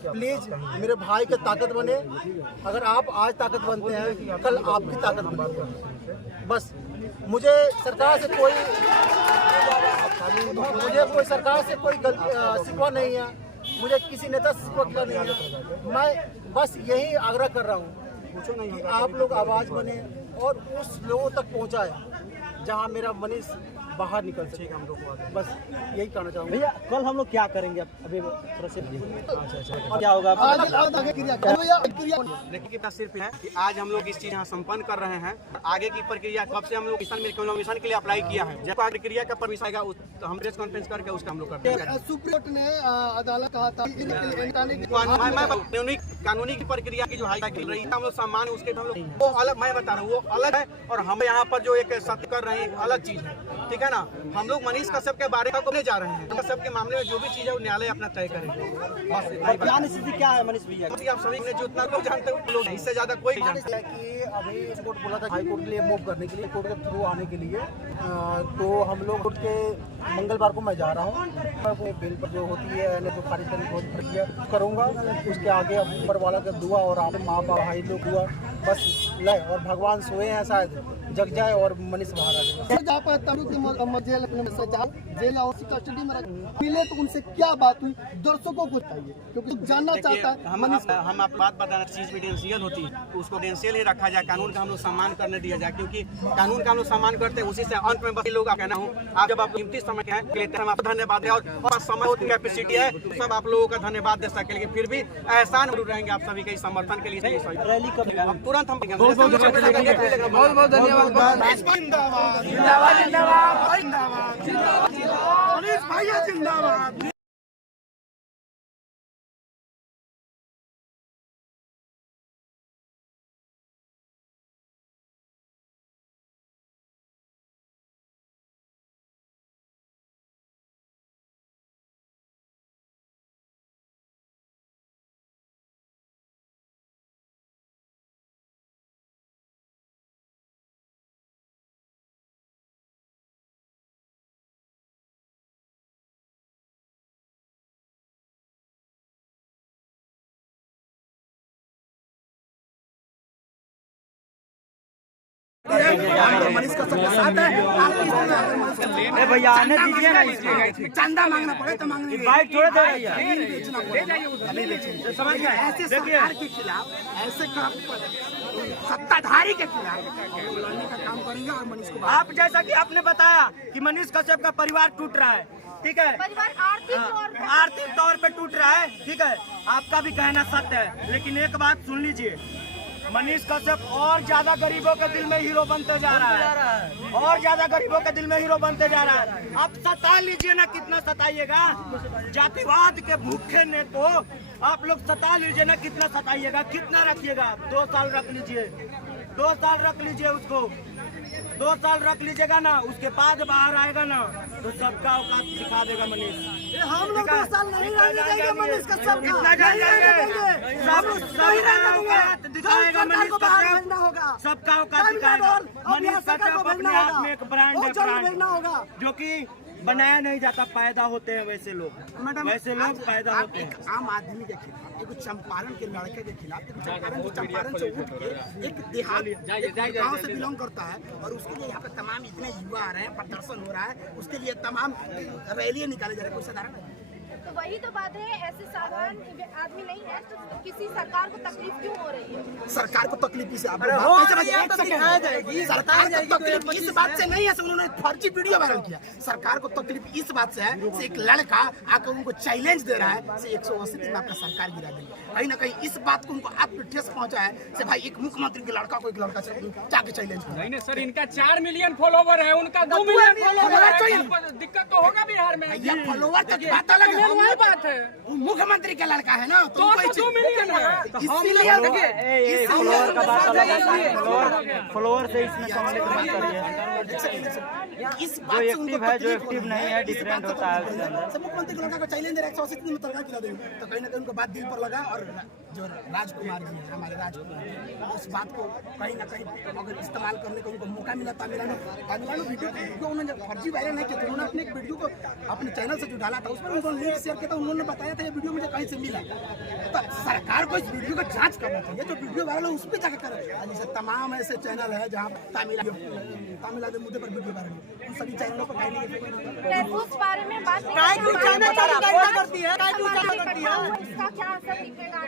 प्लीज मेरे भाई के ताकत बने। अगर आप आज ताकत बनते हैं, कल आपकी ताकत बनेगी। बस मुझे सरकार से कोई शिकवा नहीं है। मुझे किसी नेता से मतलब नहीं है। मैं बस यही आग्रह कर रहा हूँ कि आप लोग आवाज़ बने और उस लोगों तक पहुँचाए जहाँ मेरा मनीष बाहर निकल सकेगा हम लोग को, बस यही कहना चाहूँगा। भैया कल हम लोग क्या करेंगे अभी थोड़ा से क्या होगा? देखिए सिर्फ है कि आज हम लोग इस चीज यहाँ संपन्न कर रहे हैं। आगे की प्रक्रिया कब से हम लोग मिशन के लिए अप्लाई किया है, जब प्रक्रिया का परमिशन आएगा तो हम प्रेस कॉन्फ्रेंस करके उसका हम लोग करते हैं। सुप्रीम कोर्ट ने अदालत कहा था कानूनी की प्रक्रिया की जो हाई चल रही है हम लोग सम्मान उसके हम लोग वो अलग, मैं बता रहा हूँ वो अलग है, और हम यहाँ पर जो एक सत्य कर रहे हैं अलग चीज है, ठीक है ना। हम लोग मनीष कश्यप के बारे में जा रहे हैं, कश्यप के मामले में जो भी चीज है वो न्यायालय अपना तय करेंगे। बयान स्थिति क्या है मनीष भैया? आप सभी ने जो उतना लोग जानते हैं लोग, इससे ज्यादा कोई नहीं जानता। कि अभी कोर्ट बोला था हाई कोर्ट के लिए मूव करने के लिए, कोर्ट के थ्रू आने के लिए, तो हम लोग कोर्ट के मंगलवार को मैं जा रहा हूँ। बिल पर जो होती है तो खारिज करने की प्रक्रिया करूँगा, उसके आगे ऊपर वाला का दुआ और आप माँ बाप भाई लोग हुआ बस लय, और भगवान सोए हैं शायद जग जाए और मनीष बाहर आ जाए। जहाँ पर तमिल जेल जेल या उसी कस्टडी में मिले तो उनसे क्या बात हुई दर्शकों को चाहिए, क्योंकि जानना चाहता है मनीष। हम आप बात बताना, चीज डेंशियल होती है तो उसको डेंशियल ही रखा जाए, कानून का हम लोग सम्मान करने दिया जाए, क्योंकि कानून का हम लोग सम्मान करते हैं। उसी से अंत में बस लोग कहना हो, आप जब आप कीमती समय के हैं हम आपको धन्यवाद है, और समय होती कैपेसिटी है सब आप लोगों का धन्यवाद दे सके, लेकिन फिर भी एहसान जरूर रहेंगे आप सभी के समर्थन के लिए। रैली कब तुरंत हम बहुत बहुत धन्यवाद। जिंदाबाद जिंदाबाद जिंदाबाद जिंदाबाद मनीष भैया जिंदाबाद। मनीष का सबके साथ है भैया, आने दीजिए ना, चंदा मांगना पड़े तो मांगने बाइक थोड़े दे रही समझ गए। ऐसे सरकार के खिलाफ, ऐसे सत्ताधारी के खिलाफ लड़ने का काम करेंगे और मनीष को आप जैसा कि आपने बताया कि मनीष कश्यप का परिवार टूट रहा है, ठीक है, परिवार आर्थिक तौर पे टूट रहा है, ठीक है, आपका भी कहना सत्य है, लेकिन एक बात सुन लीजिए, मनीष कश्यप और ज्यादा गरीबों के दिल में हीरो बनते जा रहा है, और ज्यादा गरीबों के दिल में हीरो बनते जा रहा है। आप सता लीजिए ना, कितना सताइएगा, जातिवाद के भूखे ने तो आप लोग सता लीजिए ना, कितना सताइएगा, कितना रखिएगा, 2 साल रख लीजिए, 2 साल रख लीजिए उसको, 2 साल रख लीजिएगा ना, उसके बाद बाहर आएगा ना तो सबका औकात सिखा देगा मनीष। हम लोग 2 साल नहीं रहने देंगे मनीष कश्यप का, औकात दिखाएगा मनीष कश्यप, सबका औकात दिखाएगा मनीष कश्यप। अपने आप में एक ब्रांड है, ब्रांड जो कि बनाया नहीं जाता, पैदा होते हैं वैसे लोग, वैसे लोग पैदा होते हैं। एक आम आदमी के खिलाफ, एक चंपारण के लड़के के खिलाफ, चंपारण से उठ के एक देहात गांव से बिलोंग करता है, और उसके लिए यहाँ पे तमाम इतने युवा आ रहे हैं, प्रदर्शन हो रहा है, उसके लिए तमाम रैलियां निकाले जा रहे हैं, कोई साधारण नहीं। तो वही तो बात है, ऐसे साधारण आदमी नहीं है तो किसी सरकार को तकलीफ क्यों हो रही है? सरकार को तकलीफ से सरकार को तकलीफ इस बात से नहीं है, उन्होंने फर्जी वीडियो वायरल किया। सरकार को तकलीफ इस बात से है से एक लड़का आकर उनको चैलेंज दे रहा है से 180 दिन आपका सरकार गिरा देंगे। कहीं ना कहीं इस बात को उनको आप ठेस पहुंचा है से भाई एक मुख्यमंत्री के लड़का को एक लड़का से जाके चैलेंज कर। नहीं सर, इनका 4 मिलियन फॉलोवर है, उनका 2 मिलियन फॉलोवर है, दिक्कत तो होगा बिहार में। फॉलोवर तो बात अलग है, वही बात है, मुख्यमंत्री का लड़का है ना, तो 2 मिलियन है, फॉलोवर से इसमें इस जो एक्टिव है, जो एक्टिव नहीं है, डिफरेंट होता है। मुख्यमंत्री को लड़का को चैलेंज दे रहा है 180 दिन में तड़का गिरा देंगे, तो कहीं ना कहीं उनको बात दिल पर लगा, और जो राजकुमार जी है हमारे राजकुमार, उस बात को कहीं ना कहीं अगर इस्तेमाल करने का उनको मौका मिला, तमिलनाडु वीडियो जो उन्होंने जब फर्जी वायरल नहीं किया तो उन्होंने अपने एक वीडियो को अपने चैनल से जो डाला था उसमें उन्होंने लिंक शेयर किया था, उन्होंने बताया था ये वीडियो मुझे कहीं से मिला। तो सरकार को इस वीडियो का जांच करना चाहिए, जो वीडियो वायरल है उस पर जाकर करें। जैसे तमाम ऐसे चैनल है जहाँ तमिलनाडु मुद्दे पर वीडियो वायरल हुई, उन सभी चैनलों पर उस बारे में बात करती है। इसका क्या असर दिखेगा?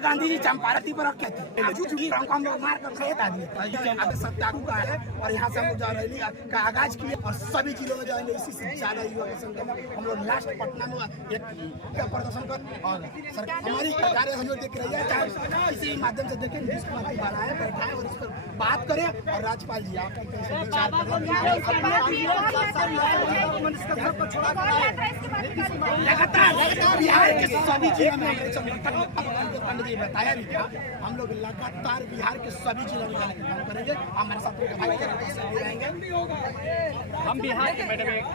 गांधी जी चंपारण पर कहते हम लोग मार कर खेत आदमी सत्याग्रह का है और यहाँ से हम लोग रैली का आगाज किए और सभी जिलों में जाएंगे। इसी से ज्यादा युवा के संख्या में हम लोग लास्ट पटना में एक प्रदर्शन कर और हमारी कार्य हम लोग देख रही है, चाहे किसी माध्यम से देखें, मुख्यमंत्री बनाए बैठाए और इस पर बात करें। और राज्यपाल जी आप लगातार बिहार के सभी जिलों में पंडित जी बताया भी था, हम लोग लगातार बिहार के सभी जिलों में जाने का काम करेंगे। हमारे साथ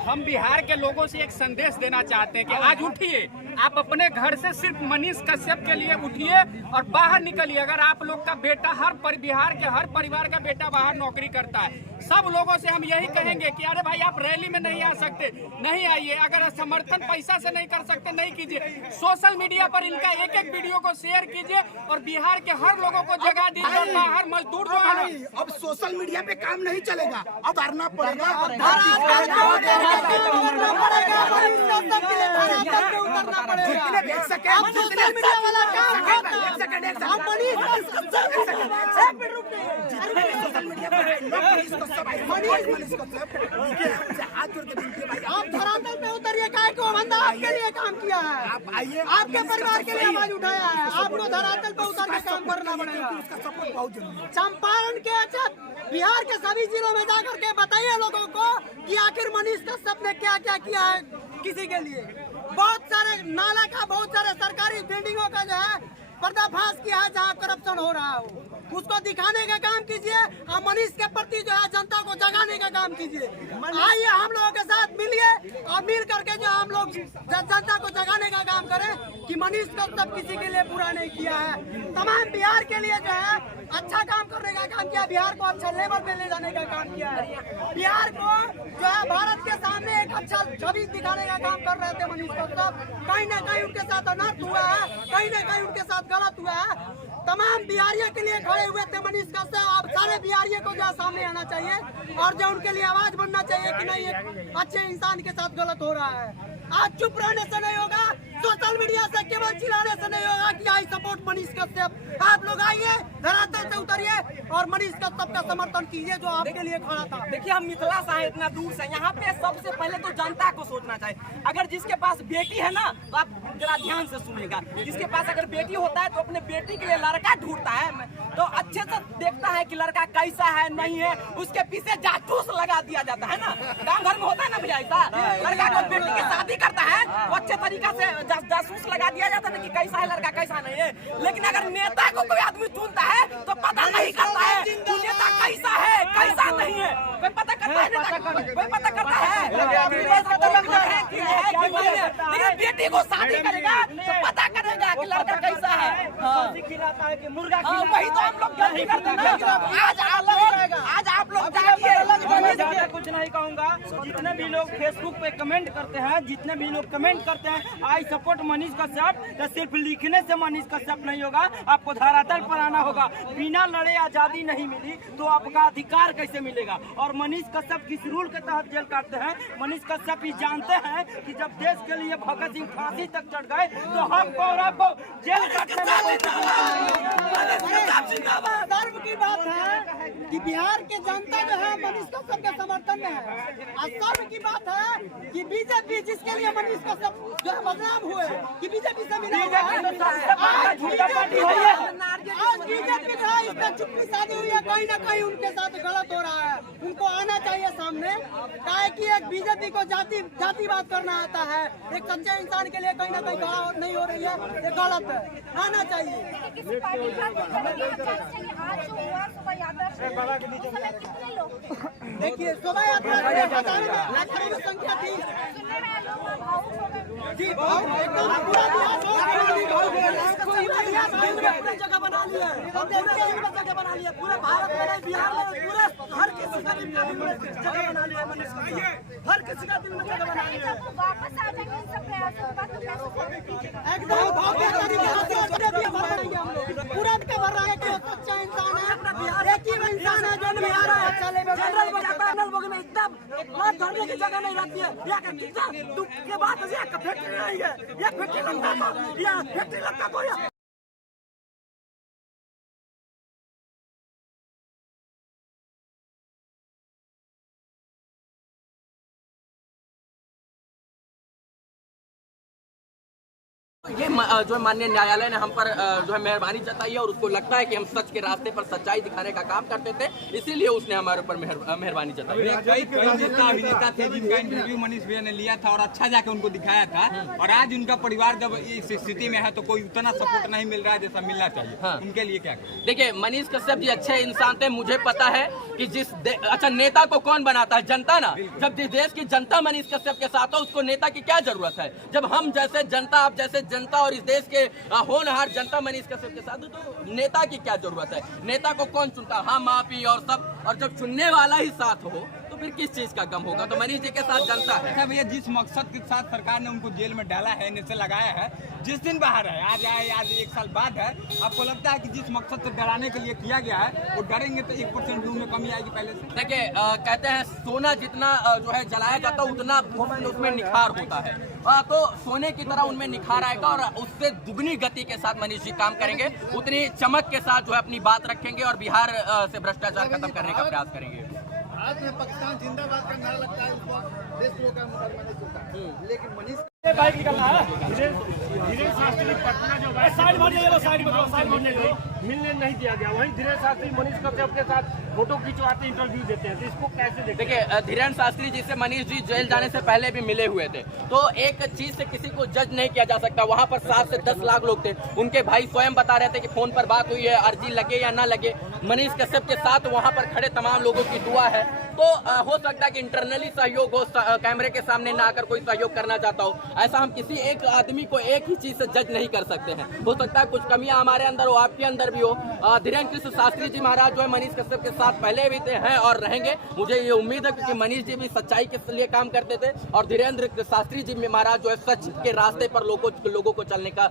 हम बिहार के लोगों से एक संदेश देना चाहते हैं कि आज उठिए, आप अपने घर से सिर्फ मनीष कश्यप के लिए उठिए और बाहर निकलिए। अगर आप लोग का बेटा बिहार के हर परिवार का बेटा बाहर नौकरी करता है, सब लोगों से हम यही कहेंगे कि अरे भाई आप रैली में नहीं आ सकते, नहीं आइए। अगर समर्थन पैसा से नहीं कर सकते, नहीं कीजिए। सोशल मीडिया पर इनका एक एक वीडियो को शेयर कीजिए और बिहार के हर लोगों को जगा दीजिए। बाहर मजदूर जो है, अब सोशल मीडिया पे काम नहीं चलेगा, अब करना पड़ेगा। आप धरातल पे उतरिए, काय को बंदा आपके लिए काम किया है, आप आइए, आपके परिवार के लिए आवाज उठाया है, आपको धरातल पे उतर के काम करना पड़ेगा। उसका सपोर्ट बहुत जरूरी है। चंपारण के बिहार के सभी जिलों में जाकर के बताइए लोगों को कि आखिर मनीष कश्यप ने क्या क्या किया है किसी के लिए। बहुत सारे नाला का, बहुत सारे सरकारी बिल्डिंगों का जो है पर्दाफाश किया है, जहाँ करप्शन हो रहा है उसको दिखाने का काम कीजिए और मनीष के प्रति जो है जनता को जगाने का काम कीजिए। आइए हम लोगों के साथ मिलिए और मिल करके जो हम लोग जनता को जगाने का काम करें कि मनीष कश्यप किसी के लिए बुरा नहीं किया है, तमाम बिहार के लिए जो है अच्छा काम करने का काम किया, बिहार को अच्छा लेवल पे ले जाने का काम किया है, बिहार को जो है भारत के सामने एक अच्छा छवि दिखाने का काम कर रहे थे मनीष कश्यप। कहीं न कहीं उनके साथ अनर्थ हुआ है, कहीं न कहीं उनके साथ गलत हुआ है। तमाम बिहारियों के लिए खड़े हुए थे मनीष कश्यप। अब सारे बिहारियों को जो सामने आना चाहिए और जो उनके लिए आवाज बनना चाहिए कि नहीं, एक अच्छे इंसान के साथ गलत हो रहा है। आज चुप रहने से नहीं होगा, सोशल मीडिया से केवल चिल्लाने से नहीं होगा कि आई सपोर्ट मनीष कश्यप। आप लोग आइए, धरातल से उतरिए और मनीष कश्यप का समर्थन कीजिए जो आपके लिए खड़ा था। देखिए हम मिथिला से हैं, इतना दूर से, यहाँ पे सबसे पहले तो जनता को सोचना चाहिए। अगर जिसके पास बेटी है ना, तो आप जरा ध्यान से सुनिएगा, जिसके पास अगर बेटी होता है तो अपने बेटी के लिए लड़का ढूंढता है, तो अच्छे से देखता है कि लड़का कैसा है नहीं है, उसके पीछे जासूस लगा दिया जाता है ना। गाँव घर में होता है ना भैया ऐसा, लड़का को बेटी की शादी करता है वो अच्छे तरीका से जासूस लगा दिया जाता है कि कैसा है लड़का कैसा नहीं है। लेकिन अगर नेता को कोई आदमी चुनता है तो पता नहीं करता है कि नेता कैसा है कैसा नहीं है। कोई पता करता है, कोई पता करता है लेकिन बेटी को शादी करेगा तो पता करेगा कि लड़का कैसा है। खिलाता है कि मुर्गा, वही तो हम लोग गलती करते हैं। आज आप लोग जाइए। ज्यादा कुछ नहीं कहूँगा, जितने भी लोग फेसबुक पे कमेंट करते हैं, जितने भी लोग कमेंट करते हैं आई सपोर्ट मनीष कश्यप, तो सिर्फ लिखने से मनीष कश्यप नहीं होगा, आपको धरातल पर आना होगा। बिना लड़े आजादी नहीं मिली तो आपका अधिकार कैसे मिलेगा। और मनीष कश्यप किस रूल के तहत जेल काटते हैं, मनीष कश्यप ही जानते हैं कि जब देश के लिए भगत सिंह फांसी तक चढ़ गए तो हम गौरव को जेल काटने में गर्व की बात है कि बिहार के जनता जो है मनीष कश्यप के समर्थन में है। और गर्व की बात है कि बीजेपी जिसके लिए मनीष कश्यप जो है बदनाम हुए कि बीजेपी से मिला हुआ है। आज बीजेपी जो है इसका चुप्पी शादी हुई है, कहीं ना कहीं उनके साथ गलत हो रहा है। उनको आना चाहिए सामने, काहे कि एक बीजेपी को जातिवाद करना आता है, एक सच्चे इंसान के लिए कहीं ना कहीं नहीं हो रही है, ये गलत है, आना चाहिए। देखिए शोभा यात्रा लाखों में संख्या थी जी, एकदम पूरा जगह बना लिया है, जगह बना लिया पूरे भारत में नहीं, बिहार में पूरे हर किसी का दिल में जगह बना लिया है मनीष कश्यप, हर किसी का दिल में जगह बना लिया है। वापस आ जाएंगे इन सब प्रयासों के बाद तो कैसे एकदम भव्य तरीके से पूरा का भर रहा है कि सच्चा इंसान है, एक ही इंसान है जो बिहार में अच्छा जनरल बोगी में इतना धरने की जगह नहीं रहती है। यहाँ का कितना दुख के बात है, यहाँ का फैक्ट्री नहीं है, ये फैक्ट्री लगता तो ये जो है माननीय न्यायालय ने हम पर जो है मेहरबानी जताई है और उसको लगता है कि हम सच के रास्ते पर सच्चाई दिखाने का काम करते थे, इसीलिए उसने हमारे ऊपर मेहरबानी जताई। कई अभिनेता थे जिनका इंटरव्यू मनीष भैया ने लिया था और अच्छा जाके उनको दिखाया था, और आज उनका परिवार जब इस स्थिति में है तो कोई उतना सपोर्ट नहीं मिल रहा है जैसा मिलना चाहिए। हाँ। उनके लिए क्या करें? देखिए, मनीष कश्यप जी अच्छे इंसान थे, मुझे पता है कि अच्छा नेता को कौन बनाता है? जनता ना। जब जिस देश की जनता मनीष कश्यप के साथ हो, उसको नेता की क्या जरूरत है? जब हम जैसे जनता, आप जैसे जनता और इस देश के होनहार जनता मनीष कश्यप के साथ, तो नेता की क्या जरूरत है? नेता को कौन चुनता? हम, आप ही और सब। और जब चुनने वाला ही साथ हो तो फिर किस चीज का गम होगा? तो मनीष जी के साथ जनता है। अच्छा भैया, जिस मकसद के साथ सरकार ने उनको जेल में डाला है, नीचे लगाया है, जिस दिन बाहर है, आज आए, आज 1 साल बाद है, आपको लगता है कि जिस मकसद से डराने के लिए किया गया है वो डरेंगे तो 1% में कमी आएगी पहले से? देखिए, कहते हैं सोना जितना जो है जलाया जाता है उतना उसमें निखार होता है, तो सोने की तरह उनमें निखार आएगा और उससे दुगनी गति के साथ मनीष जी काम करेंगे, उतनी चमक के साथ जो है अपनी बात रखेंगे और बिहार से भ्रष्टाचार खत्म करने का प्रयास करेंगे। आज में पाकिस्तान जिंदाबाद का नारा लगता है, उसको देश को का मुकदमा नहीं चलता, लेकिन मनीष बाइक निकलना है। धीरेन्द्र शास्त्री पटना जो मिलने नहीं दिया गया, वहीं धीरेन्द्र शास्त्री मनीष कश्यप के साथ फोटो खिंचवाते इंटरव्यू देते हैं, तो इसको कैसे देखते? देखिए, धीरेन्द्र शास्त्री जी से मनीष जी जेल जाने से पहले भी मिले हुए थे, तो एक चीज से किसी को जज नहीं किया जा सकता। वहां पर 7 से 10 लाख लोग थे, उनके भाई स्वयं बता रहे थे कि फोन पर बात हुई है, अर्जी लगे या ना लगे। मनीष कश्यप के साथ वहां पर खड़े तमाम लोगों की दुआ है, तो हो सकता है कि इंटरनली सहयोग हो, कैमरे के सामने ना आकर कोई सहयोग करना चाहता हो। ऐसा हम किसी एक आदमी को एक ही चीज से जज नहीं कर सकते हैं। हो सकता है कुछ कमियां हमारे अंदर हो, आपके अंदर भी हो। धीरेन्द्र कृष्ण शास्त्री जी महाराज जो है मनीष कश्यप के साथ पहले भी थे, हैं और रहेंगे। मुझे ये उम्मीद है क्योंकि मनीष जी भी सच्चाई के लिए काम करते थे और धीरेन्द्र शास्त्री जी महाराज जो है सच के रास्ते पर लोगों को चलने का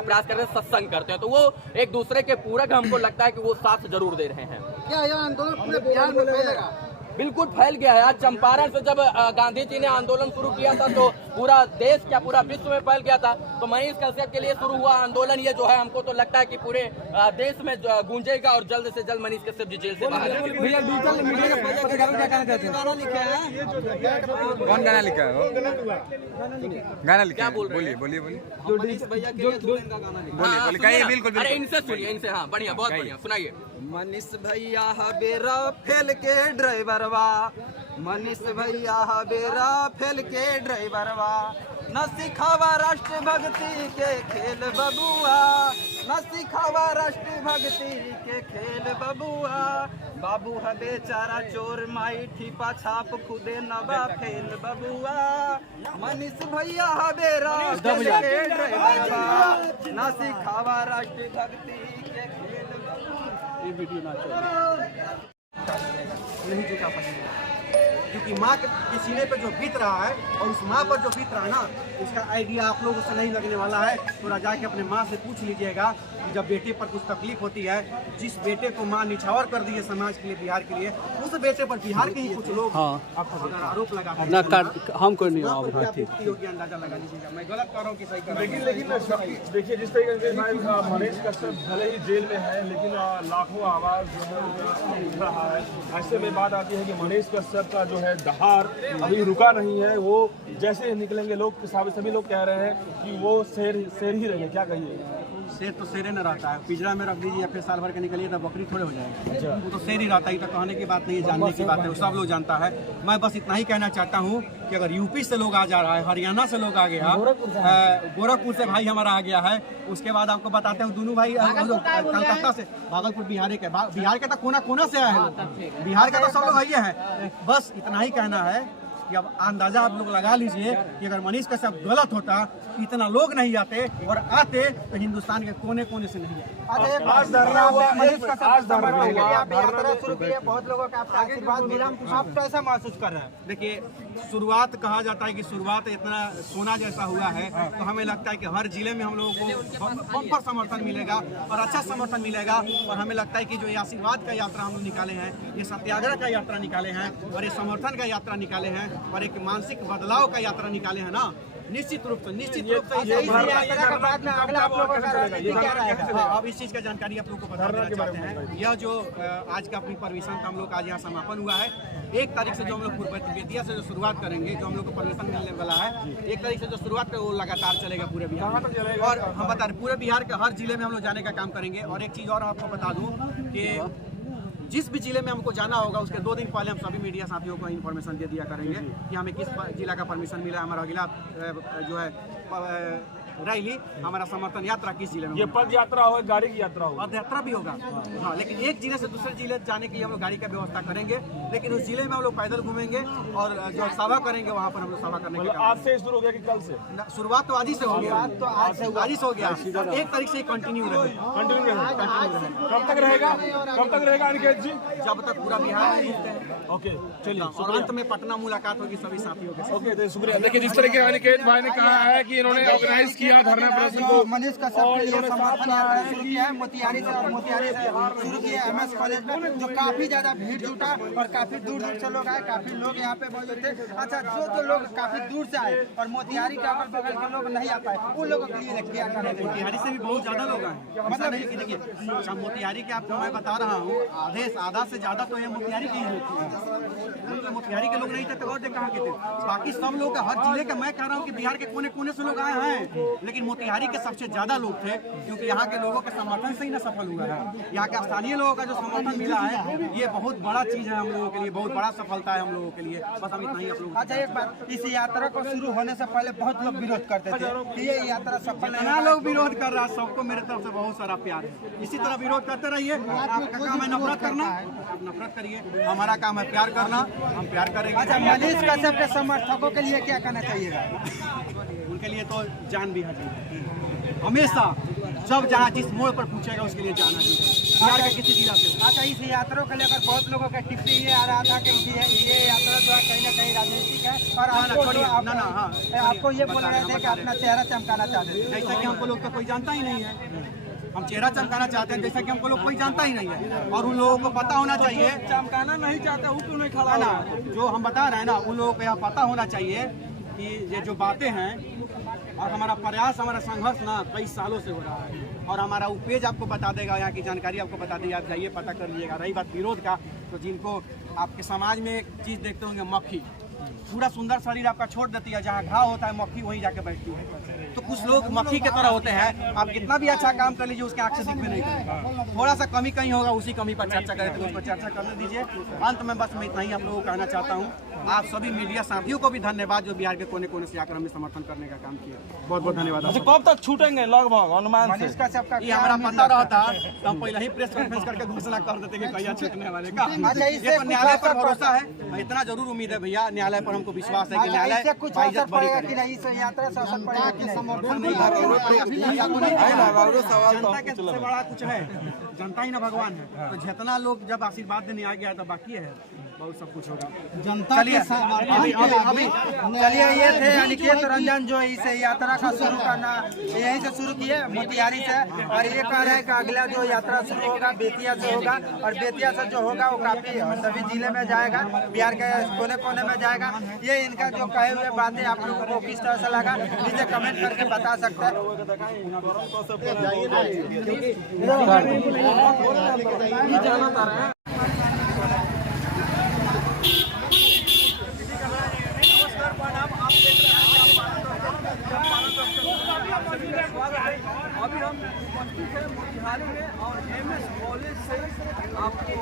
प्रयास कर रहे हैं, सत्संग करते हैं, तो वो एक दूसरे के पूरक हमको लगता है कि वो साथ जरूर दे रहे हैं। क्या यह आंदोलन पूरे बिहार में फैलेगा? बिल्कुल फैल गया है। आज चंपारण से जब गांधी जी ने आंदोलन शुरू किया था तो पूरा देश, क्या पूरा विश्व में फैल गया था। तो मनीष कश्यप के लिए शुरू हुआ आंदोलन ये जो है, हमको तो लगता है कि पूरे देश में गूंजेगा और जल्द से जल्द मनीष कश्यप जी जेल से बाहर आएंगे। भैया, डिजिटल मीडिया के क्या कहना चाहते हैं? कौन गाना लिखा है? गाना लिखा है? बोलिए बोलिए बोलिए बोलिए, कहिए। बिल्कुल, अरे इनसे सुनिए, इनसे। हाँ, बढ़िया, बहुत बढ़िया, सुनाइए। मनीष भैया बेरा फेल के ड्राइवरवा, मनीष भैया बेरा फेल के ड्राइवरवा, न सिखावा राष्ट्र भक्ति के खेल बबुआ, न सिखावा राष्ट्र भक्ति के खेल बबुआ, बाबू है बेचारा चोर माई ठीपा छाप खुदे नवा फेल बबुआ, मनीष भैया बेरा फेल के ड्राइवरवा, न सिखावा राष्ट्र भक्ति के खेल बबुआ। ये वीडियो ना नहीं झुका पाएंगे, क्योंकि माँ के सीने पर जो बीत रहा है और उस माँ पर जो बीत रहा है ना, उसका आइडिया आप लोगों से नहीं लगने वाला है। थोड़ा जाके अपने माँ से पूछ लीजिएगा कि जब बेटे पर कुछ तकलीफ होती है, जिस बेटे को माँ निछावर कर दी है समाज के लिए, बिहार के लिए, उस बेटे पर बिहार के ही कुछ लोग अगर आरोप लगाते हैं, हमको नहीं योग्य अंदाजा लगा लीजिएगा। मैं गलत कर रहा हूँ कि सही कर रहा हूँ। लेकिन देखिए, जिस तरीके से मनीष कश्यप भले ही जेल में है, लेकिन लाखों आवाज जो है उठ रहा है। ऐसे में बात आती है कि मनीष कश्यप का जो है दहाड़ अभी रुका नहीं है। वो जैसे निकलेंगे, लोग सभी लोग कह रहे हैं कि वो शेर ही रहेंगे। क्या कहिए? शेर तो शेर न रहता है, पिंजरा में रख दीजिए या फिर साल भर के निकलिए तो बकरी थोड़े हो जाएगा। वो तो शेर ही रहता है, तो कहने की बात नहीं है, जानने की बात है, वो सब लोग जानता है। मैं बस इतना ही कहना चाहता हूँ कि अगर यूपी से लोग आ जा रहा है, हरियाणा से लोग आ गया, गोरखपुर से भाई हमारा आ गया है, उसके बाद आपको बताते हैं दोनों भाई कलकत्ता से, भागलपुर बिहार के तो कोना कोना से आए हैं, बिहार का तो सब लोग आइए हैं। बस इतना ही कहना है कि अब अंदाजा आप लोग लगा लीजिए कि अगर मनीष कश्यप गलत होता, इतना लोग नहीं आते, और आते तो हिंदुस्तान के कोने कोने से नहीं आते। आज धरना हुआ, आज धरना हुआ, आप यात्रा शुरू की है, बहुत लोगों का आपका आशीर्वाद मिला, आप कैसा महसूस कर रहे हैं? देखिए, शुरुआत कहा जाता है कि शुरुआत इतना सोना जैसा हुआ है, तो हमें लगता है कि हर जिले में हम लोगों को बम्पर समर्थन मिलेगा और अच्छा समर्थन मिलेगा। और हमें लगता है कि जो ये आशीर्वाद का यात्रा हम लोग निकाले हैं, ये सत्याग्रह का यात्रा निकाले हैं और ये समर्थन का यात्रा निकाले हैं और एक मानसिक बदलाव का यात्रा निकाले हैं ना, निश्चित रूप से अब इस चीज का जानकारी आप लोग को बता देना चाहते हैं। यह जो आज का अपनी परमिशन का हम लोग आज यहाँ समापन हुआ है, 1 तारीख से जो हम लोग बेतिया से जो शुरुआत करेंगे, जो हम लोग को परमिशन मिलने वाला है, 1 तारीख से जो शुरुआत है वो लगातार चलेगा पूरे बिहार में। और हम बता रहे पूरे बिहार के हर जिले में हम लोग जाने का काम करेंगे। और एक चीज और आपको बता दूं कि जिस भी जिले में हमको जाना होगा उसके 2 दिन पहले हम सभी मीडिया साथियों को इन्फॉर्मेशन दे दिया करेंगे कि हमें किस जिला का परमिशन मिला, हमारा अगला जो है रैली, हमारा समर्थन यात्रा किस जिले में। ये पद यात्रा होगा, गाड़ी की यात्रा होगा, पद यात्रा भी होगा। हाँ, लेकिन एक जिले से दूसरे जिले जाने के लिए हम लोग गाड़ी का व्यवस्था करेंगे, लेकिन उस जिले में हम लोग पैदल घूमेंगे और जो सभा करेंगे वहाँ पर हम लोग सभा करने के। आज से शुरू हो गया कि कल से? शुरुआत तो आज ही से हो गया, तो आज से हो गया, 1 तारीख से कंटिन्यू रहेगा। कब तक रहेगा? कब तक रहेगा अनिकेत जी? जब तक पूरा बिहार में। ओके, चलिए, और अंत में पटना मुलाकात होगी सभी साथियों के साथ। ओके, शुक्रिया। देखिए, जिस तरीके अनिकेत भाई ने कहा है कि इन्होंने ऑर्गेनाइज किया धरना प्रदर्शन को, मनीष कश्यप के लिए समर्थन यात्रा शुरू किया है मोतिहारी से, और मोतिहारी से शुरू किया एमएस कॉलेज में, जो काफी ज्यादा भीड़ जुटा और काफी दूर दूर से लोग आए, काफी लोग यहाँ पे मौजूद थे। अच्छा, जो लोग काफी दूर से आए और मोतिहारी के अगल बगल के लोग नहीं आ पाए, उन लोगों के लिए क्या करना है? मोतिहारी से भी बहुत ज्यादा लोग आए, मतलब नहीं कि देखिए मोतिहारी के आपको मैं बता रहा हूँ, आधा से ज्यादा तो ये मोतिहारी की होती है। मोतिहारी के लोग नहीं थे तो और कहाँ के थे? बाकी सब लोग हर जिले के, मैं कह रहा हूँ कि बिहार के कोने कोने से लोग आए हैं, लेकिन मोतिहारी के सबसे ज्यादा लोग थे, क्योंकि यहाँ के लोगों के समर्थन से ही ना सफल हुआ है। यहाँ के स्थानीय लोगों का जो समर्थन मिला है, ये बहुत बड़ा चीज है हम लोगों के लिए, बहुत बड़ा सफलता है हम लोगों के लिए। बस हम इतना ही आप लोग। अच्छा, एक बात, इस यात्रा को शुरू होने से पहले बहुत लोग विरोध करते थे कि ये यात्रा सफल नहीं। ना लोग विरोध कर रहा है, सबको मेरे तरफ से बहुत सारा प्यार है। इसी तरह विरोध करते रहिए। आपका काम है नफरत करना, आप नफरत करिए, हमारा काम है प्यार करना, हम प्यार करेंगे। अच्छा, मनीष कश्यप के समर्थकों के लिए क्या कहना चाहिएगा? उनके लिए तो जान भी हटी, हमेशा जब जहाँ जिस मोड़ पर पूछेगा उसके लिए जाना चाहिए, बिहार के किसी जिला से। अच्छा, इस यात्रा को लेकर बहुत लोगों का टिप्पणी ये आ रहा था कि ये यात्रा जो है कहीं ना कहीं राजनीतिक है, और आपको ये बोल रहे थे कि अपना चेहरा चमकाना चाहते हैं, जैसा कि हमको लोग तो कोई जानता ही नहीं है। हम चेहरा चमकाना चाहते हैं जैसा कि हमको लोग कोई जानता ही नहीं है, और उन लोगों को पता होना चाहिए। चमकाना नहीं चाहता वो क्यों नहीं खड़ा ना, जो हम बता रहे हैं ना, उन लोगों को यह पता होना चाहिए कि ये जो बातें हैं और हमारा प्रयास, हमारा संघर्ष ना कई सालों से हो रहा है, और हमारा वो पेज आपको बता देगा, यहाँ की जानकारी आपको बता देगा, आप जाइए पता कर लीजिएगा। रही बात विरोध का, तो जिनको आपके समाज में एक चीज़ देखते होंगे, मक्खी, पूरा सुंदर शरीर आपका छोड़ देती है, जहाँ घाव होता है मक्खी वहीं जाके बैठती है। तो कुछ लोग मक्खी की तरह होते हैं, आप कितना भी अच्छा काम कर लीजिए उसके आँख से दिखने नहीं करेगा, थोड़ा सा कमी कहीं होगा, उसी कमी पर चर्चा करें तो उसको चर्चा करने दीजिए। अंत में बस मैं इतना ही आप लोगों को कहना चाहता हूँ, आप सभी मीडिया साथियों को भी धन्यवाद जो बिहार के कोने कोने से आकर हमें समर्थन करने का काम किया, बहुत बहुत धन्यवाद। कब तक छूटेंगे लगभग अनुमान से? ये हमारा पता रहता तो हम पहले ही प्रेस कॉन्फ्रेंस करके घोषणा कर देते कि कहिया छूटने वाले का। ये न्यायालय पर भरोसा है, इतना जरूर उम्मीद है भैया, न्यायालय पर हमको विश्वास है कि न्यायालय बाइज्जत बरी करेगा। जनता के सबसे बड़ा कुछ है, जनता ही ना भगवान है, तो जितना लोग जब आशीर्वाद देने आ गया तो बाकी है बहुत सब कुछ होगा जनता। चलिए चलिए, ये थे अनिकेत रंजन जो इस यात्रा का शुरू करना यहीं से शुरू किए मोतिहारी से, और ये कह रहे हैं कि अगला जो यात्रा शुरू होगा बेतिया से होगा, और बेतिया से जो होगा वो काफी सभी जिले में जाएगा, बिहार के कोने कोने में जाएगा। ये इनका जो कहे हुए बातें आप लोगों को किस तरह से लगा, नीचे कमेंट करके बता सकते हैं। अभी हम उपस्थित हैं मोतिहारी में, और एमएस कॉलेज से आपको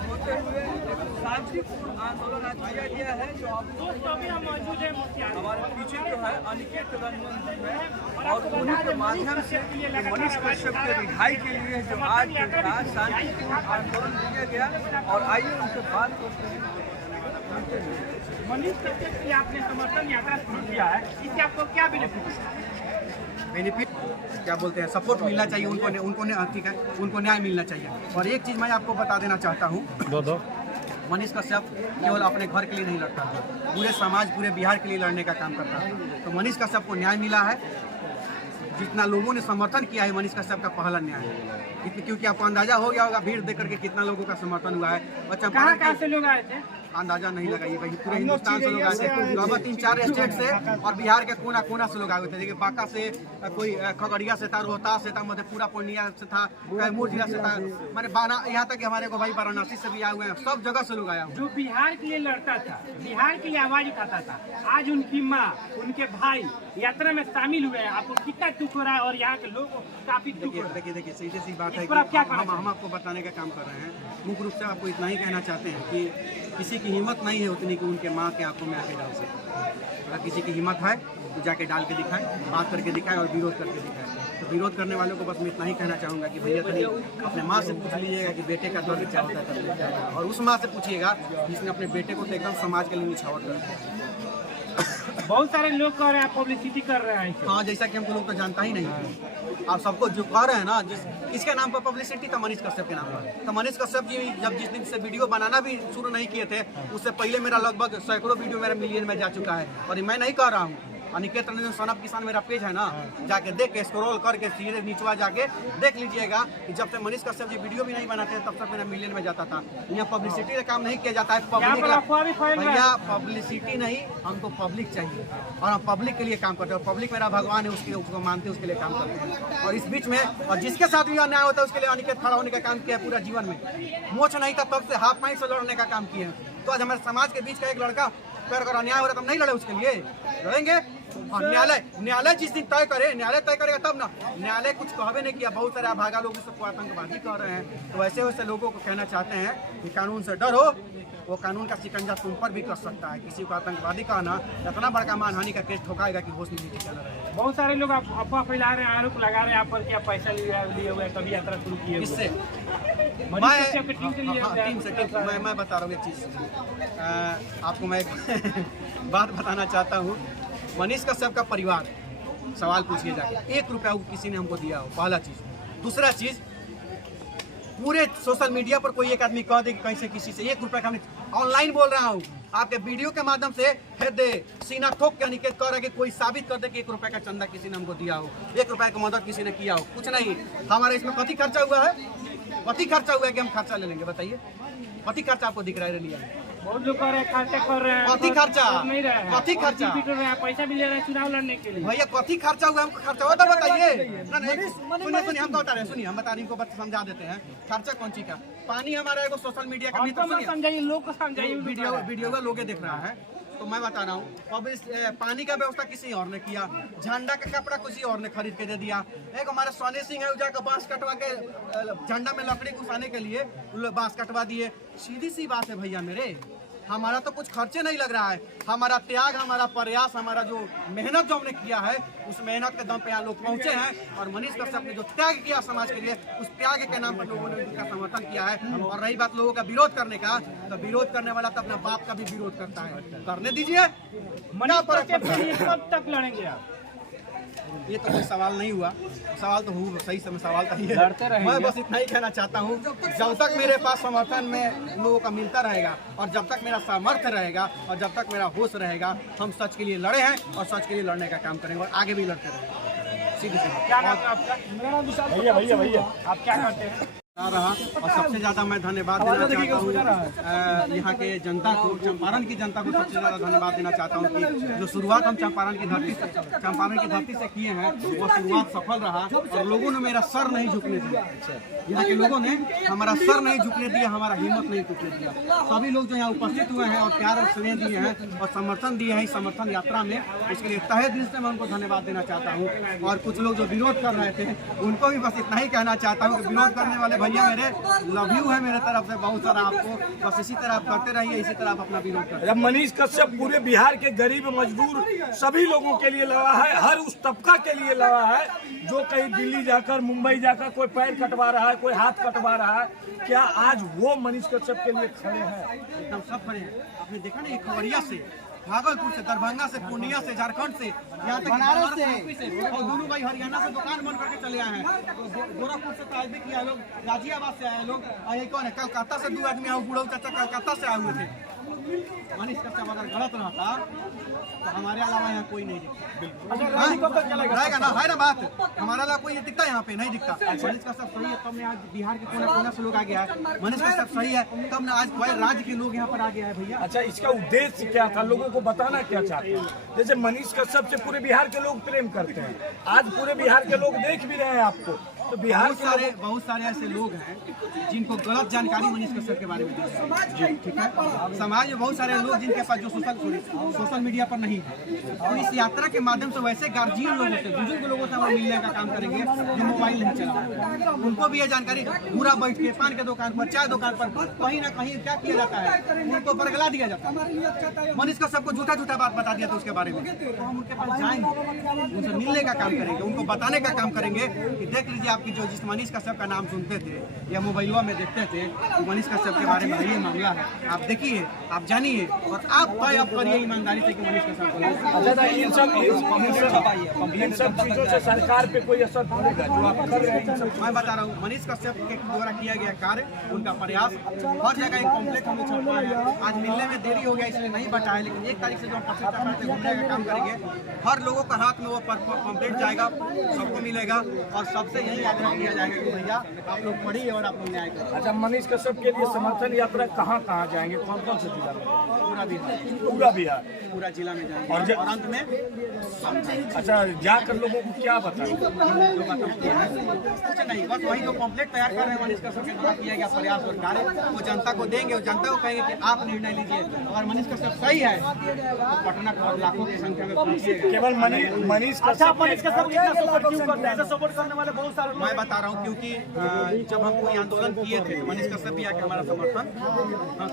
होते हुए शांतिपूर्ण आंदोलन आज किया गया है। जो आप हमारे पीछे जो है अनिकेत रंजन जी है, और उन्हीं के माध्यम से मनीष कश्यप के रिहाई के लिए जो आज शांतिपूर्ण आंदोलन किया गया, और आइए उनसे बात करते हैं। मनीष कश्यप की आपने समर्थन यात्रा शुरू किया है, इससे आपको क्या बेनिफिट है? बेनिफिट क्या बोलते हैं सपोर्ट मिलना चाहिए उनको ठीक है, उनको न्याय मिलना चाहिए। और एक चीज़ मैं आपको बता देना चाहता हूँ, मनीष कश्यप केवल अपने घर के लिए नहीं लड़ता था, पूरे समाज पूरे बिहार के लिए लड़ने का काम करता है। तो मनीष कश्यप को न्याय मिला है, जितना लोगों ने समर्थन किया है मनीष कश्यप का पहला न्याय है, क्योंकि आपको अंदाजा हो गया होगा भीड़ देख करके कितना लोगों का समर्थन हुआ है। और कहाँ से लोग आए थे अंदाजा नहीं लगाइए भाई, पूरे हिंदुस्तान से लोग आए थे, लगभग 3-4 स्टेट से और बिहार के कोना कोना से लोग आए थे। देखिए बांका से कोई, खगड़िया से था, रोहतास से था, मधेपुरा पूर्णिया से था, कैमूर जिला से था, मैंने बाना यहाँ तक हमारे को भाई वाराणसी से भी आए हुए हैं, सब जगह से लोग आया हुए। जो बिहार के लिए लड़ता था, बिहार के लिए आवाज उठाता था, आज उनकी माँ उनके भाई यात्रा में शामिल हुए हैं। आपको कितना दुख हो रहा है और यहाँ के लोग काफी दुख हो रहा है। देखिए सीधी सी बात है इस पर आप क्या कि हम आपको बताने का काम कर रहे हैं। मुख्य रूप से आपको इतना ही कहना चाहते हैं कि किसी की हिम्मत नहीं है उतनी कि उनके माँ के आंखों में आके डाल सके। अगर किसी की हिम्मत है तो जाके डाल के दिखाए, बात करके दिखाए और विरोध करके दिखाए। तो विरोध करने वालों को बस मैं इतना ही कहना चाहूँगा कि भैया कहीं अपने माँ से पूछ लीजिएगा कि बेटे का दर्द क्या होता है, और उस माँ से पूछिएगा जिसने अपने बेटे को तो एकदम समाज के लिए निछावर कर दिया। बहुत सारे लोग कह रहे हैं पब्लिसिटी कर रहे हैं। हाँ, जैसा कि हमको लोग तो जानता ही नहीं। आप सबको जो कह रहे हैं ना, किसके नाम पर पब्लिसिटी, तो मनीष कश्यप के नाम पर। तो मनीष कश्यप जी जब जिस दिन से वीडियो बनाना भी शुरू नहीं किए थे, उससे पहले मेरा लगभग सैकड़ों वीडियो मेरा मिलियन में जा चुका है। और मैं नहीं कह रहा हूँ, अनिकेत रंजन सन ऑफ किसान मेरा पेज है ना, जाके देख के स्क्रॉल करके सीधे नीचवा जाके देख लीजिएगा कि जब से मनीष कश्यप जी वीडियो भी नहीं बनाते तब तक मेरा मिलियन में जाता था। यहाँ पब्लिसिटी का काम नहीं किया जाता है, भैया पब्लिसिटी नहीं, हमको पब्लिक चाहिए और हम पब्लिक के लिए काम करते हैं। पब्लिक मेरा भगवान है, उसको मानते हैं, उसके लिए काम करते हैं। और इस बीच में और जिसके साथ भी अन्याय होता है उसके लिए अनिकेत खड़ा होने का काम किया है पूरा जीवन में। मोच नहीं था तब से हाफ माइंड से लड़ने का काम किए हैं। तो आज हमारे समाज के बीच का एक लड़का अगर अन्याय हो रहा है तब नहीं लड़े, उसके लिए लड़ेंगे। और न्यायालय जिस दिन तय करे, न्यायालय तय करेगा तब ना। न्यायालय कुछ कहवे नहीं किया, बहुत सारे अभागा लोग सबको आतंकवादी कह रहे हैं। तो वैसे वैसे लोगों को कहना चाहते हैं कि कानून से डरो, वो कानून का शिकंजा तुम पर भी कर सकता है। किसी को आतंकवादी कहना इतना बड़का मानहानि का केस ठोकाएगा कि होश नहीं ठिकाना रहेगा। बहुत सारे लोग अफवाह फैला रहे हैं, आरोप लगा रहे हैं आप पर कि आप पैसा लिए हुए कभी यात्रा शुरू किए हुए। इससे मैं बता रहा हूँ एक चीज़, आपको मैं एक बात बताना चाहता हूँ। मनीष कश्यप का परिवार सवाल पूछिए जाके, 1 रुपया किसी ने हमको दिया हो, पहला चीज़। दूसरा चीज़, पूरे सोशल मीडिया पर कोई एक आदमी कह दे कि कैसे किसी से 1 रुपया का, ऑनलाइन बोल रहा हूँ आपके वीडियो के माध्यम से, सीना ठोक के अनिकेत कह रहा है कि कोई साबित कर दे कि 1 रुपया का चंदा किसी ने हमको दिया हो, 1 रुपया की मदद किसी ने किया हो। कुछ नहीं, हमारे इसमें कथी खर्चा हुआ है, कथी खर्चा हुआ है कि हम खर्चा ले लेंगे, बताइए कथी खर्चा आपको दिख रहा है लिया है? बहुत लोग कर रहे हैं, खर्चा कर रहे हैं, कथी खर्चा, नहीं रहे हैं, कथी खर्चा, पैसा भी ले रहे हैं चुनाव लड़ने के लिए। भैया कथी खर्चा हुआ, हमको खर्चा हुआ तो बताइए। सुनिए हम बता रहे हैं, सुनिए हम बता रहे हैं, इनको समझा देते हैं। खर्चा कौन सी का, पानी हमारा एगो सोशल मीडिया का मित्र, समझाइए लोग को, समझाइए वीडियो का लोग देख रहा है। तो मैं बता रहा हूँ, अब इस पानी का व्यवस्था किसी और ने किया, झंडा का कपड़ा किसी और ने खरीद के दे दिया। एक हमारे सोने सिंह है, जाकर बांस कटवा के झंडा में लकड़ी घुसाने के लिए बांस कटवा दिए। सीधी सी बात है भैया मेरे, हमारा तो कुछ खर्चे नहीं लग रहा है। हमारा त्याग, हमारा प्रयास, हमारा जो मेहनत जो हमने किया है, उस मेहनत के दम पे यहाँ लोग पहुंचे हैं। और मनीष कश्यप ने जो त्याग किया समाज के लिए, उस त्याग के नाम पर लोगों ने उनका समर्थन किया है। और रही बात लोगों का विरोध करने का, तो विरोध करने वाला तो अपने बाप का भी विरोध करता है, करने दीजिए। कब तक लड़ेंगे आप? ये तो कोई सवाल नहीं हुआ, सवाल तो हुआ सही समय, सवाल तो है। मैं बस इतना ही कहना चाहता हूँ, जब तक मेरे पास समर्थन में लोगों का मिलता रहेगा और जब तक मेरा सामर्थ्य रहेगा और जब तक मेरा होश रहेगा, हम सच के लिए लड़े हैं और सच के लिए लड़ने का काम करेंगे और आगे भी लड़ते रहेंगे। सीधे क्या नाम है आपका? मेरा भैया आप क्या करते हैं? रहा। और सबसे ज़्यादा मैं धन्यवाद देना चाहता हूँ यहाँ के जनता को, चंपारण की जनता को सबसे ज़्यादा धन्यवाद देना चाहता हूँ कि जो शुरुआत हम चंपारण की धरती से किए हैं, वो शुरुआत सफल रहा और लोगों ने मेरा सर नहीं झुकने दिया। यहाँ के लोगों ने हमारा सर नहीं झुकने दिया, हमारा हिम्मत नहीं टूटने दिया। सभी लोग जो यहाँ उपस्थित हुए हैं और प्यार और स्नेह दिए हैं और समर्थन दिए हैं इस समर्थन यात्रा में, उसके लिए तहे दिल से मैं उनको धन्यवाद देना चाहता हूँ। और कुछ लोग जो विरोध कर रहे थे, उनको भी बस इतना ही कहना चाहता हूँ कि विरोध करने वाले भैया मेरे लव यू है मेरे तरफ से बहुत सारा आपको, बस इसी तरह आप करते रहिए, इसी तरह आप अपना विरोध करते रहिए। मनीष कश्यप पूरे बिहार के गरीब मजदूर सभी लोगों के लिए लड़ा है, हर उस तबका के लिए लड़ा है जो कहीं दिल्ली जाकर, मुंबई जाकर कोई पैर कटवा रहा है, कोई हाथ कटवा रहा है। क्या आज वो मनीष कश्यप के लिए खड़े हैं? एकदम सब खड़े हैं। आपने देखा ना, खगड़िया से भागलपुर से, दरभंगा से, पूर्णिया से, झारखंड से, यहाँ तक बनारस से, और दोनों भाई हरियाणा से दुकान बंद करके चले आए हैं। गोरखपुर से ताजबी किया लोग, गाजियाबाद से आए लोग, और ये कौन है, कलकत्ता से 2 आदमी आए, बूढ़ा चाचा कलकत्ता से आए हुए थे। मनीष कश्यप अगर गलत रहता तो हमारे अलावा यहाँ कोई नहीं दिखता। रहेगा ना, है ना बात, हमारे अलावा कोई दिखता यहाँ पे नहीं दिखता। मनीष कश्यप सही है तब ने आज बिहार के कोने कोने से लोग आ गया है। मनीष कश्यप सही है तब ने आज कोई राज्य के लोग यहाँ पर आ गया है भैया। अच्छा, इसका उद्देश्य क्या था, लोगों को बताना क्या चाहते हैं? जैसे मनीष कश्यप से पूरे बिहार के लोग प्रेम करते हैं, आज पूरे बिहार के लोग देख भी रहे हैं आपको, तो बिहार के बहुत सारे ऐसे लोग हैं जिनको गलत जानकारी मनीष कश्यप के बारे में दी है, ठीक है। समाज में बहुत सारे लोग जिनके पास जो सोशल मीडिया पर नहीं है, तो इस यात्रा के माध्यम से वैसे गार्जियन लोगों से, बुजुर्ग लोगों से हम मिलने का काम करेंगे जो मोबाइल नहीं चल रहा है, उनको भी ये जानकारी पूरा बैठ के पान के दुकान पर, चाय दुकान पर, कहीं ना कहीं क्या किया जाता है, उनको बरगला दिया जाता है। मनीष कश्यप को झूठा झूठा बात बता दिया था उसके बारे में, तो हम उनके पास जाएंगे, उनसे मिलने का काम करेंगे, उनको बताने का काम करेंगे कि देख लीजिए आपकी जो जिस मनीष कश्यप का नाम सुनते थे या मोबाइलों में देखते थे, तो मनीष कश्यप के बारे में ये मामला है, आप देखिए, आप जानिए और आप तय अब करिए ईमानदारी से कि मनीष कश्यप इन सब चीजों से सरकार पे कोई असर पड़ेगा जो आप कर रहे हैं? मैं बता रहा हूँ, मनीष कश्यप के द्वारा किया गया कार्य, उनका प्रयास, हर जगह एक कॉम्प्लेक्स हम लोग छपवाए हैं। आज मिलने में देरी हो गया इसलिए नहीं बचा है, लेकिन 1 तारीख से जो हम पत्रिका से घूमने का काम करेंगे, हर लोगों का हाथ में वो कॉम्प्लेट जाएगा, सबको मिलेगा और सबसे यही आग्रह किया जाएगा कि भैया आप लोग पढ़िए और आप लोग न्याय करें। अच्छा, मनीष कश्यप के लिए समर्थन यात्रा कहाँ कहाँ जाएंगे, कौन कौन से जिला में? पूरा बिहार, पूरा जिला में जाएंगे और अंत में अच्छा, जाकर लोगों को क्या बताएंगे? कुछ नहीं, बस वही जो कॉम्प्लेक्स तैयार कर रहे हैं मनीष कश्यप के द्वारा किया गया प्रयास और कार्य, वो जनता को देंगे और जनता को कहेंगे कि आप निर्णय लीजिए। अगर मनीष कश्यप सही है तो पटना को लाखों की संख्या में पहुंचिएगा। केवल मनीष कश्यप सपोर्ट करने वाले बहुत सारे मैं बता रहा हूँ, क्योंकि जब हम कोई आंदोलन किए थे मनीष कश्यप भी आके हमारा समर्थन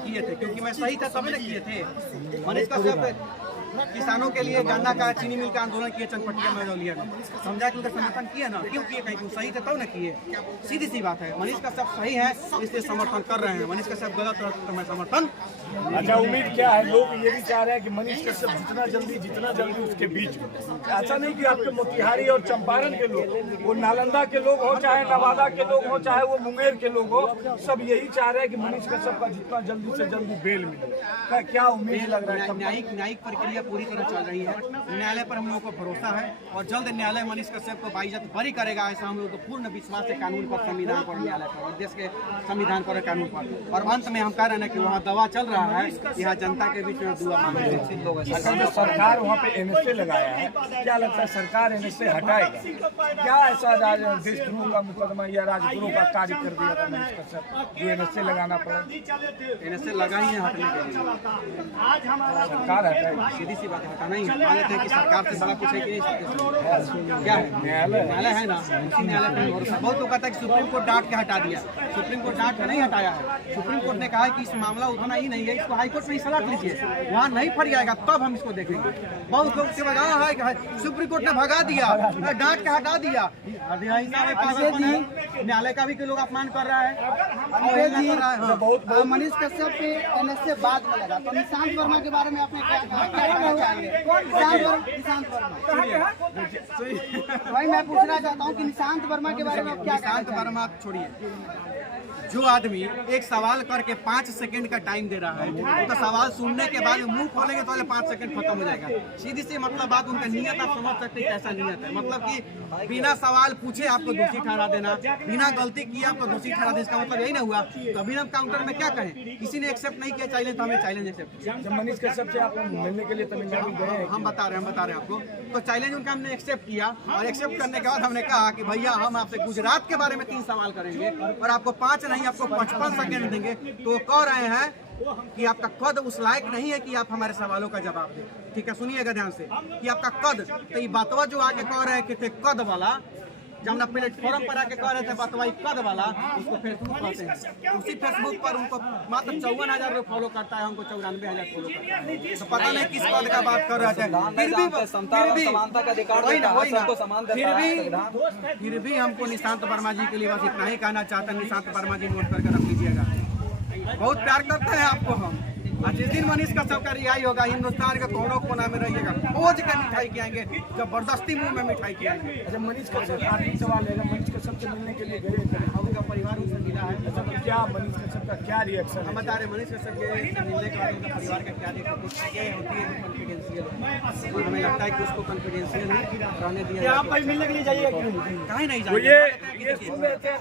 किए थे, क्योंकि मैं सही था तभी ना किए थे। मनीष कश्यप किसानों के लिए गन्ना का, चीनी मिल का आंदोलन किए चनपटिया में, समझा कि उनका समर्थन किया ना, क्यों किए, कहीं सही थे तब ना किए, सीधी सी बात है। मनीष कश्यप सही है इसलिए समर्थन कर रहे हैं, मनीष कश्यप गलत रहता तो मैं समर्थन। अच्छा, उम्मीद क्या है, लोग ये भी चाह रहे हैं कि मनीष कश्यप जितना जल्दी उसके बीच में, ऐसा नहीं कि आपके मोतिहारी और चंपारण के लोग, वो नालंदा के लोग हो, चाहे नवादा के लोग हो, चाहे वो मुंगेर के लोग हो, सब यही चाह रहे हैं कि मनीष कश्यप का जितना जल्दी से जल्दी बेल मिले। क्या उम्मीद लग रहा है? न्यायिक प्रक्रिया पूरी तरह चल रही है, न्यायालय पर हम लोगों को भरोसा है और जल्द न्यायालय मनीष कश्यप को बाइज्जत बरी करेगा, ऐसा हम लोग को पूर्ण विश्वास है कानून पर, संविधान पर, न्यायालय पर और देश के संविधान पर, कानून पर। और अंत में हम कह रहे हैं कि वहाँ दवा चल रहा है, यहाँ जनता के बीच में दुआ मांग रहे हैं। सरकार वहाँ पे NSA लगाया है, क्या लगता है सरकार NSA हटाएगा? क्या ऐसा देशद्रोह का मुकदमा या राजद्रोह का कार्य कर दिया था मनीष कश्यप जो NSA लगाना पड़ा? NSA लगा ही है हटने के लिए, सरकार हटाएगी, सीधी सी बात है, हटाना ही है। मान लेते हैं कि सरकार से बड़ा कुछ है कि नहीं, क्या है, न्यायालय है ना, उसी न्यायालय पर भरोसा। बहुत लोग कहता है कि सुप्रीम कोर्ट डांट के हटा दिया, सुप्रीम कोर्ट डांट के नहीं हटाया है। सुप्रीम कोर्ट ने कहा है कि इस मामला उठाना ही नहीं है, इसको हाईकोर्ट में ही सलाह लीजिए, वहाँ नहीं फट जाएगा तब हम इसको देखेंगे। बहुत लोग से भगा है, सुप्रीम कोर्ट ने भगा दिया, डांट के हटा दिया, न्यायालय का भी लोग अपमान कर रहा है। मनीष कश्यप के NSA बाद में लगा, तो निशांत वर्मा के बारे में आपने क्या कहना चाहेंगे? निशांत वर्मा, भाई मैं पूछना चाहता हूँ कि निशांत वर्मा के बारे में आप क्या? निशांत वर्मा छोड़िए, जो आदमी एक सवाल करके 5 सेकंड का टाइम दे रहा है, तो सवाल सुनने के बाद मुंह खोलेंगे तो 5 सेकंड खत्म हो जाएगा। सीधी सी मतलब बात, उनका नियत आप समझ सकते हैं कैसा नियत है, मतलब कि बिना सवाल पूछे आपको दोषी ठहरा देना, बिना गलती किए आपको दोषी ठहरा देना, इसका मतलब यही ना हुआ। कभी हम काउंटर में क्या कहें, किसी ने एक्सेप्ट नहीं किया चैलेंज, तो हमें चैलेंज एक्सेप्ट किया। जब मनीष कश्यप से आप मिलने के लिए तमिलनाडु गए, हम बता रहे हैं आपको, तो चैलेंज उनका हमने एक्सेप्ट किया और एक्सेप्ट करने के बाद हमने कहा कि भैया हम आपसे गुजरात के बारे में 3 सवाल करेंगे और आपको 5 नहीं, आपको 55 सेकंड देंगे। तो वो कह रहे हैं कि आपका कद उस लायक नहीं है कि आप हमारे सवालों का जवाब दें। ठीक है, सुनिएगा ध्यान से कि आपका कद, तो ये बातवा जो आके कह रहे हैं कि थे कद वाला, जब हम प्लेटफॉर्म पर आके कह रहे थे बतवाई कद वाला, उसको फेसबुक कहते हैं। उसी फेसबुक पर उनको मात्र 54,000 लोग फॉलो करता है, हमको 94,000 फॉलो करता है। तो पता नहीं किस पद का बात कर रहे थे, फिर भी हमको निशांत वर्मा जी के लिए बस इतना ही कहना चाहते हैं। निशांत वर्मा जी नोट करके रख लीजिएगा, बहुत प्यार करते हैं आपको हम। जिस दिन मनीष कश्यप का रिहाई होगा, हिंदुस्तान के कोनों कोना में रहिएगा, खोज कर मिठाई खिलाएंगे, जबरदस्ती मुंह में मिठाई खिलाएंगे। अच्छा, मनीष कश्यप आखिरी सवाल है, मनीष कश्यप से मिलने के लिए गए थे, उनका परिवार उनसे मिला है। अच्छा, तो क्या मनीष कश्यप का क्या रिएक्शन हम है? बता रहे मनीष कश्यप के मिलने के बाद उनका परिवार का क्या रिएक्शन ये होती है कॉन्फिडेंशियल, और हमें लगता है कि उसको कॉन्फिडेंशियल ही रहने दिया। आप भाई मिलने के लिए जाइए, काहे नहीं तो जाएंगे? ये सुन रहे थे